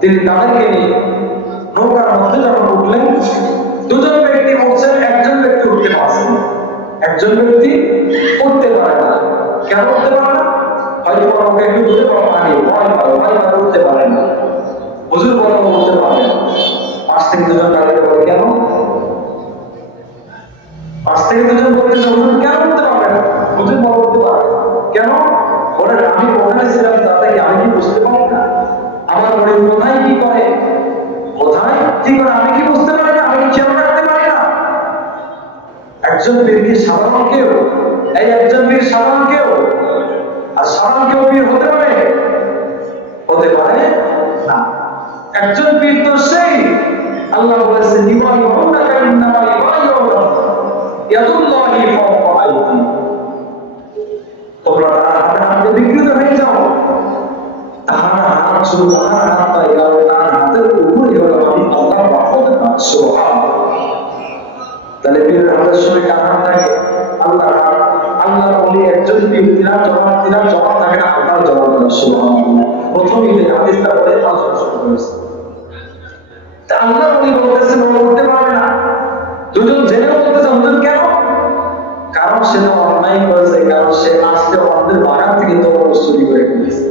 তিনি তাদেরকে নিয়ে নৌকার মধ্যে যখন উঠলেন, 2 জন ব্যক্তি বলছেন একজন ব্যক্তি উঠতে পারছে না, একজন ব্যক্তি উঠতে পারে না। কেন উঠতে পারে না? হয়তো আমাকে একটু উঠতে পারো, পানি ভয় পায়, ভয় পায় উঠতে পারে না। হুজুর বলেন উঠতে পারে না। পাশ থেকে 2 জন দাঁড়িয়ে বলে কেন? পাশ থেকে 2 জন বলতেছে হুজুর কেন উঠতে পারবে না? হুজুর বলে উঠতে পারে। কেন? বলেন আমি ওখানে ছিলাম, তাতে কি আমি কি বুঝতে পারি না? আমার মনে কোথায় কি করে? কি করে আমি কি বুঝতে পারি না? আমি কি খেয়াল রাখতে পারি না? একজন বীর কি সাধারণ কেউ? এই একজন বীর সাধারণ কেউ? আর সাধারণ কেউ বীর হতে পারে? হতে পারে না। একজন বীর তো সেই, আল্লাহ বলেছেন ইবাইউনাকা ইন্নামা ইবাইউনা ইয়াদুল্লাহি ফাওকা আইদিহিম। তোমরা তার হাতে বিকৃত হয়ে যাও। তাহার হাত শুধু তাহার হাত নয়, কারণ তার হাতের উপরই হলো আমি আল্লাহর রহমতের হাত। সুবহানাল্লাহ। তাহলে বীরের হাতের সঙ্গে কার হাত থাকে? আল্লাহর হাত। আল্লাহর ওলি একজন বীর, তিনার জবাব থাকে না, আল্লাহর জবাব থাকে। সুবহানাল্লাহ। প্রথম ঈদে হাদিসটা বলে আলোচনা শুরু করেছে। তা আল্লাহ ওলি বলতেছেন ও করতে পারবে না। দুজন জেনে বলতেছে হুজুর কেন? কারণ সে তো অন্যায় করেছে, কারণ সে আজকে আমাদের বাগান থেকে তোমার চুরি করে নিয়েছে।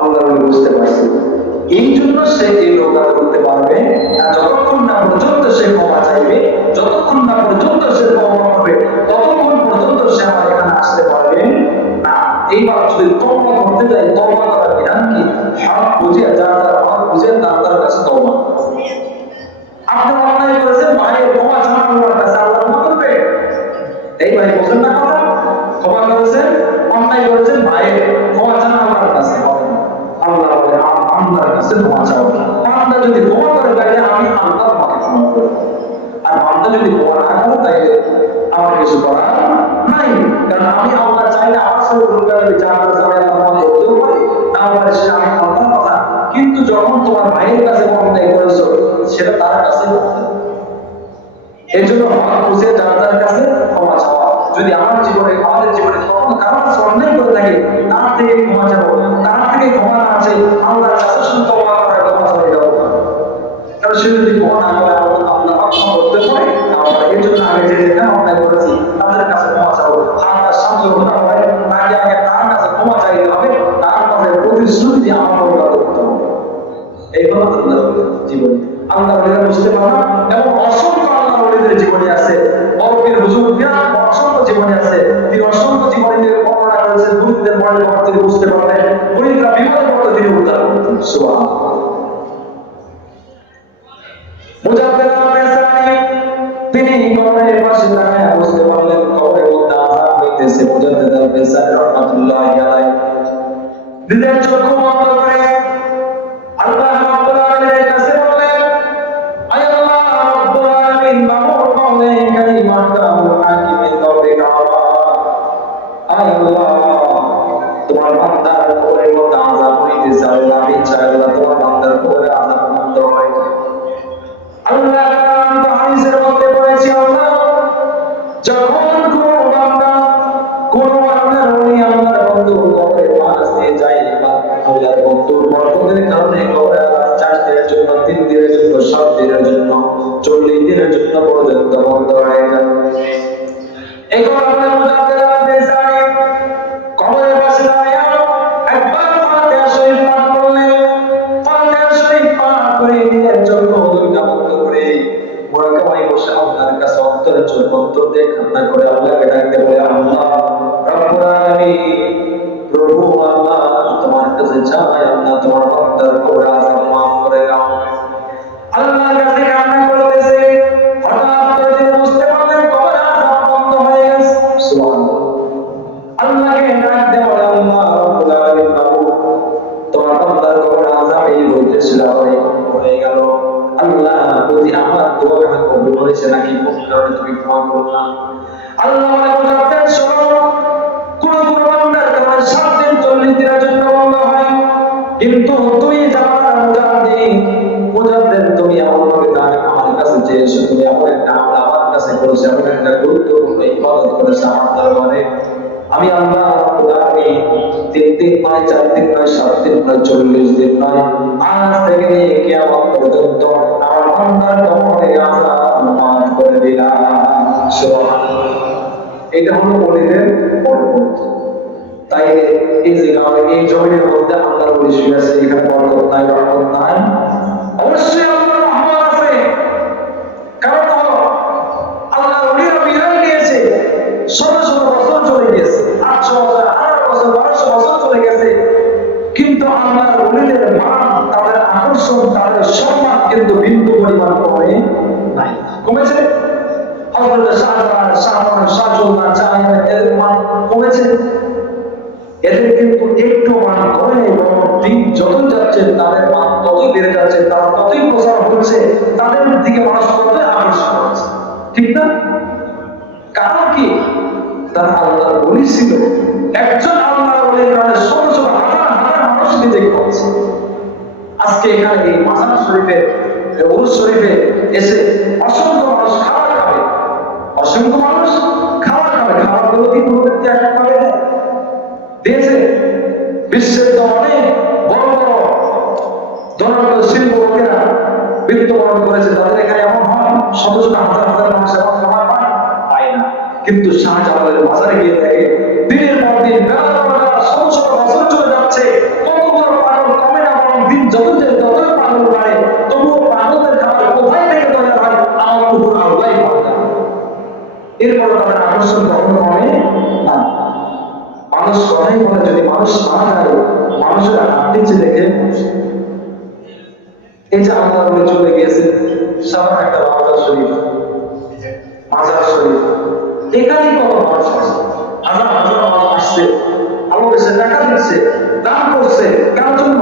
আল্লাহ বুঝতে পারছে, এই জন্য সে এই অপরাধ করতে পারবে। আর যতক্ষণ না পর্যন্ত সে ক্ষমা চাইবে, যতক্ষণ না পর্যন্ত সে তওবা করবে, ততক্ষণ পর্যন্ত সে আমার এখানে আসতে পারবে না। এইবার যদি তওবা করতে যাই, তওবা করার বিধান কি? হক বুঝে, যার হক বুঝে তার কাছে তওবা। আপনি অন্যায় করেছেন, ভাই ক্ষমা চান আল্লাহর কাছে, আল্লাহ ক্ষমা করবে? এই ভাই বলেন না কথা, ক্ষমা করেছেন, অন্যায় করেছেন, ভাই ক্ষমা চান আল্লাহর কাছে। আল্লাহ বলে আল্লাহর কাছে ক্ষমা চাও। বান্দা যদি ক্ষমা করে তাইলে আমি আল্লাহ তোমাকে ক্ষমা করব, আর বান্দা যদি ক্ষমা না করে তাইলে আমার কিছু করার নাই। কারণ আমি আল্লাহ চাইলে আমার সাথে দুর্গার বিচার করতে আমি আল্লাহ করতেও পারি, না পারে সেটা আমি আল্লাহর কথা। কিন্তু যখন তোমার ভাইয়ের কাছে অন্যায় করেছো, সেটা তার কাছে করতে। এই জন্য হক বুঝে যার কাছে ক্ষমা চাওয়া। যদি আমার জীবনে, আমাদের জীবনে কখনো কারো কাছে অন্যায় করে থাকে, তার থেকে ক্ষমা চাবো। তার থেকে ক্ষমা না আছে আল্লাহর কাছে শুধু তওবা করে ক্ষমা চাই যাবো। কারণ সে যদি ক্ষমা না করে আল্লাহ ক্ষমা করতে পারে, আমরা এই জন্য আগে যে যেখানে অন্যায় করেছি তাদের কাছে ক্ষমা চাবো। হাতটা সামনে ওঠা হয়, তাকে আগে তার কাছে ক্ষমা চাইতে হবে, তার কাছে প্রতিশ্রুতি দিয়ে আমার অপরাধ করতে হবে। এই হলো আল্লাহ জীবন। আল্লাহ বুঝতে পারলাম, এবং অসংখ্য আল্লাহ জীবনে আছে। বরফের হুজুর অসংখ্য জীবনে আছে। তিনি অসংখ্য জীবনে বর্ণনা করেছেন, গুরুত্বের পরে তিনি বুঝতে পারলেন, গরিবরা বিপদে পড়তে তিনি উদ্ধার করতেন। সুবহানাল্লাহ। মুজাদ্দেদ আল-বেসারি তিনি কবরের পাশে দাঁড়িয়ে বুঝতে পারলেন কবরের মধ্যে আযাব হইতেছে। মুজাদ্দেদ আল-বেসারি রাহমাতুল্লাহি আলাইহি নিজের চক্ষু বন্ধ করে আল্লাহ রাব্বুল আলামিনের কাছে বললেন, আয় আল্লাহ রাব্বুল আলামিন, মামুর কওলে কালিমাতুল হাকিমিন কওলিকা, আয় আল্লাহ তোমার বান্দার কবরের মধ্যে আযাব হইতেছে। আল্লাহ আমি চাই আল্লাহ তোমার বান্দার কবরে আযাব বন্ধ হয়। আল্লাহ তো হাদিসের মধ্যে বলেছে, আল্লাহ যখন কোন বান্দা, কোন আল্লাহর ওলি, আল্লাহর বন্ধু কবরে পাশ দিয়ে যায়, আল্লাহর বন্ধুর বরকতের কারণে কবরে আযাব 4 দিনের জন্য, 3 দিনের জন্য, 7 দিনের জন্য, 40 দিনের জন্য পর্যন্ত বন্ধ হয়ে যায়। এই কারণে মুজাদ্দেদ আল-বেসারি কবরের পাশে দাঁড়িয়ে একবার ফাতিহা শরীফ পাঠ করলেন। ফাতিহা শরীফ পাঠ করে নিজের চোখ দুইটা বন্ধ করে মুরাকাবায় বসে আল্লাহর কাছে অন্তরের চোখ অন্তর দিয়ে কান্না করে আল্লাহকে ডাকতে বলে, আল্লাহ রাব্বুল আলামিন, প্রভু আল্লাহ তোমার কাছে চাই, আল্লাহ তোমার বান্দার কবরে আযাব মাফ করে দাও। আল্লাহর কাছে কান্না করতেছে, হঠাৎ করে তিনি বুঝতে পারলেন কবরে আযাব বন্ধ হয়ে গেছে। সুবহানাল্লাহ। আল্লাহকে ডাকতে বলে, আল্লাহ রাব্বুল আলামিন, বাবু তোমার বান্দার কবরে আযাব এই হইতেছিল, হয়ে গেল। আল্লাহ যদি আমার দোয়া কবুল হয়েছে নাকি, কোন কারণে তুমি ক্ষমা করলা? আল্লাহ বলেন, শোনো, কোন বান্দার কবরে 7 দিন 40 দিনের জন্য বন্ধ হয়, কিন্তু তুমি যারা মুজাদ্দেদ তুমি এমন ভাবে আমার কাছে চেয়েছো, তুমি এমন একটা আমল আমার কাছে করেছো, এমন একটা গুরুত্বপূর্ণ ইবাদত করেছো আমার দরবারে, আমি আল্লাহ রাব্বুল আলামিন 3 দিন নয়, 4 দিন নয়, 7 দিন নয়, 40 দিন নয়, আজ থেকে নিয়ে কিয়ামত পর্যন্ত আমার বান্দার কবরে আযাব মাফ করে দিলাম। সুবহানাল্লাহ। এটা হলো ওলিদের বরকত। তাই এই জায়গায়, এই জমিনের মধ্যে আল্লাহর ওলি শুয়ে আছে, এখানে বরকত নাই, রহমত নাই? অবশ্যই আল্লাহর রহমত আছে। কারণ হলো আল্লাহর ওলিরা বিদায় নিয়েছে, 1600 বছর চলে গেছে, 800 বছর, 1800 বছর, 1200 বছর চলে গেছে, কিন্তু আল্লাহর ওলিদের মান, তাদের আকর্ষণ, তাদের সম্মান কিন্তু বিন্দু পরিমাণ কমে নাই। কমেছে? হযরত শাহজাহান, শাহজাহান, শাহজাহান, শাহজাহান এদের মান কমেছে? এদের কিন্তু একটু মান কমে নেই, বরং দিন যত যাচ্ছে তাদের মান ততই বেড়ে যাচ্ছে, তারা ততই প্রচার হচ্ছে, তাদের দিকে মানুষ ততই আকর্ষণ হচ্ছে। ঠিক না? কারণ কি? তারা আল্লাহর ওলি ছিল। একজন আল্লাহর ওলির কারণে শত শত হাজার হাজার মানুষ নিজেকে পাচ্ছে। আজকে এখানে এই মাজার শরীফে, উরুস শরীফে এসে অসংখ্য মানুষ খাবার খাবে, অসংখ্য মানুষ খাবার খাবে। খাবারগুলো কি কোনো ব্যক্তি একটা পাবে না? দিয়েছে? বিশ্বের তো অনেক বড় বড় ধর্মীয় শিল্প লোকেরা মৃত্যুবরণ করেছে, তাদের এখানে এমন হয় শত শত হাজার হাজার মানুষ এমন খাবার পায়? পায় না। কিন্তু শাহজালালের বাজারে গিয়ে দেখে দিনের পর দিন, বেলার পর বেলা, শত শত বছর চলে যাচ্ছে, কতগুলো পাগল কমে না, বরং দিন যত যায় ততই পাগল বাড়ে। তবুও পাগলদের খাবার কোথায় থেকে তৈরি হয়? আমার উপর আল্লাহই পাবে। এরপর তাদের আকর্ষণ কখনো কমে না। মানুষ কথাই বলে, যদি মানুষ মারা যায় মানুষের হাঁটছে দেখে। এই যে আল্লাহ বলে চলে গিয়েছে সামনে একটা মাজার শরীফ, মাজার শরীফ, এখানেই কত মানুষ আছে, হাজার হাজার মানুষ আসছে, ভালোবেসে টাকা দিচ্ছে, দান করছে। কার জন্য?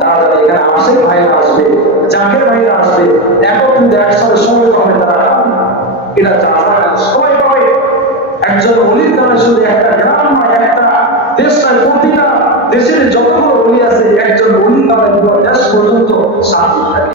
তারা যারা এখানে আসে, ভাইরা আসবে, জাকের ভাইরা আসবে, একত্রিত একসাথে সময় পাবে, তারা এটা যারা সবাই পাবে। একজন অলির কারণে শুধু একটা গ্রাম নয়, একটা দেশ নয়, প্রতিটা দেশের যতগুলো অলি আছে, একজন অলির কারণে পুরো দেশ পর্যন্ত শান্তি থাকে।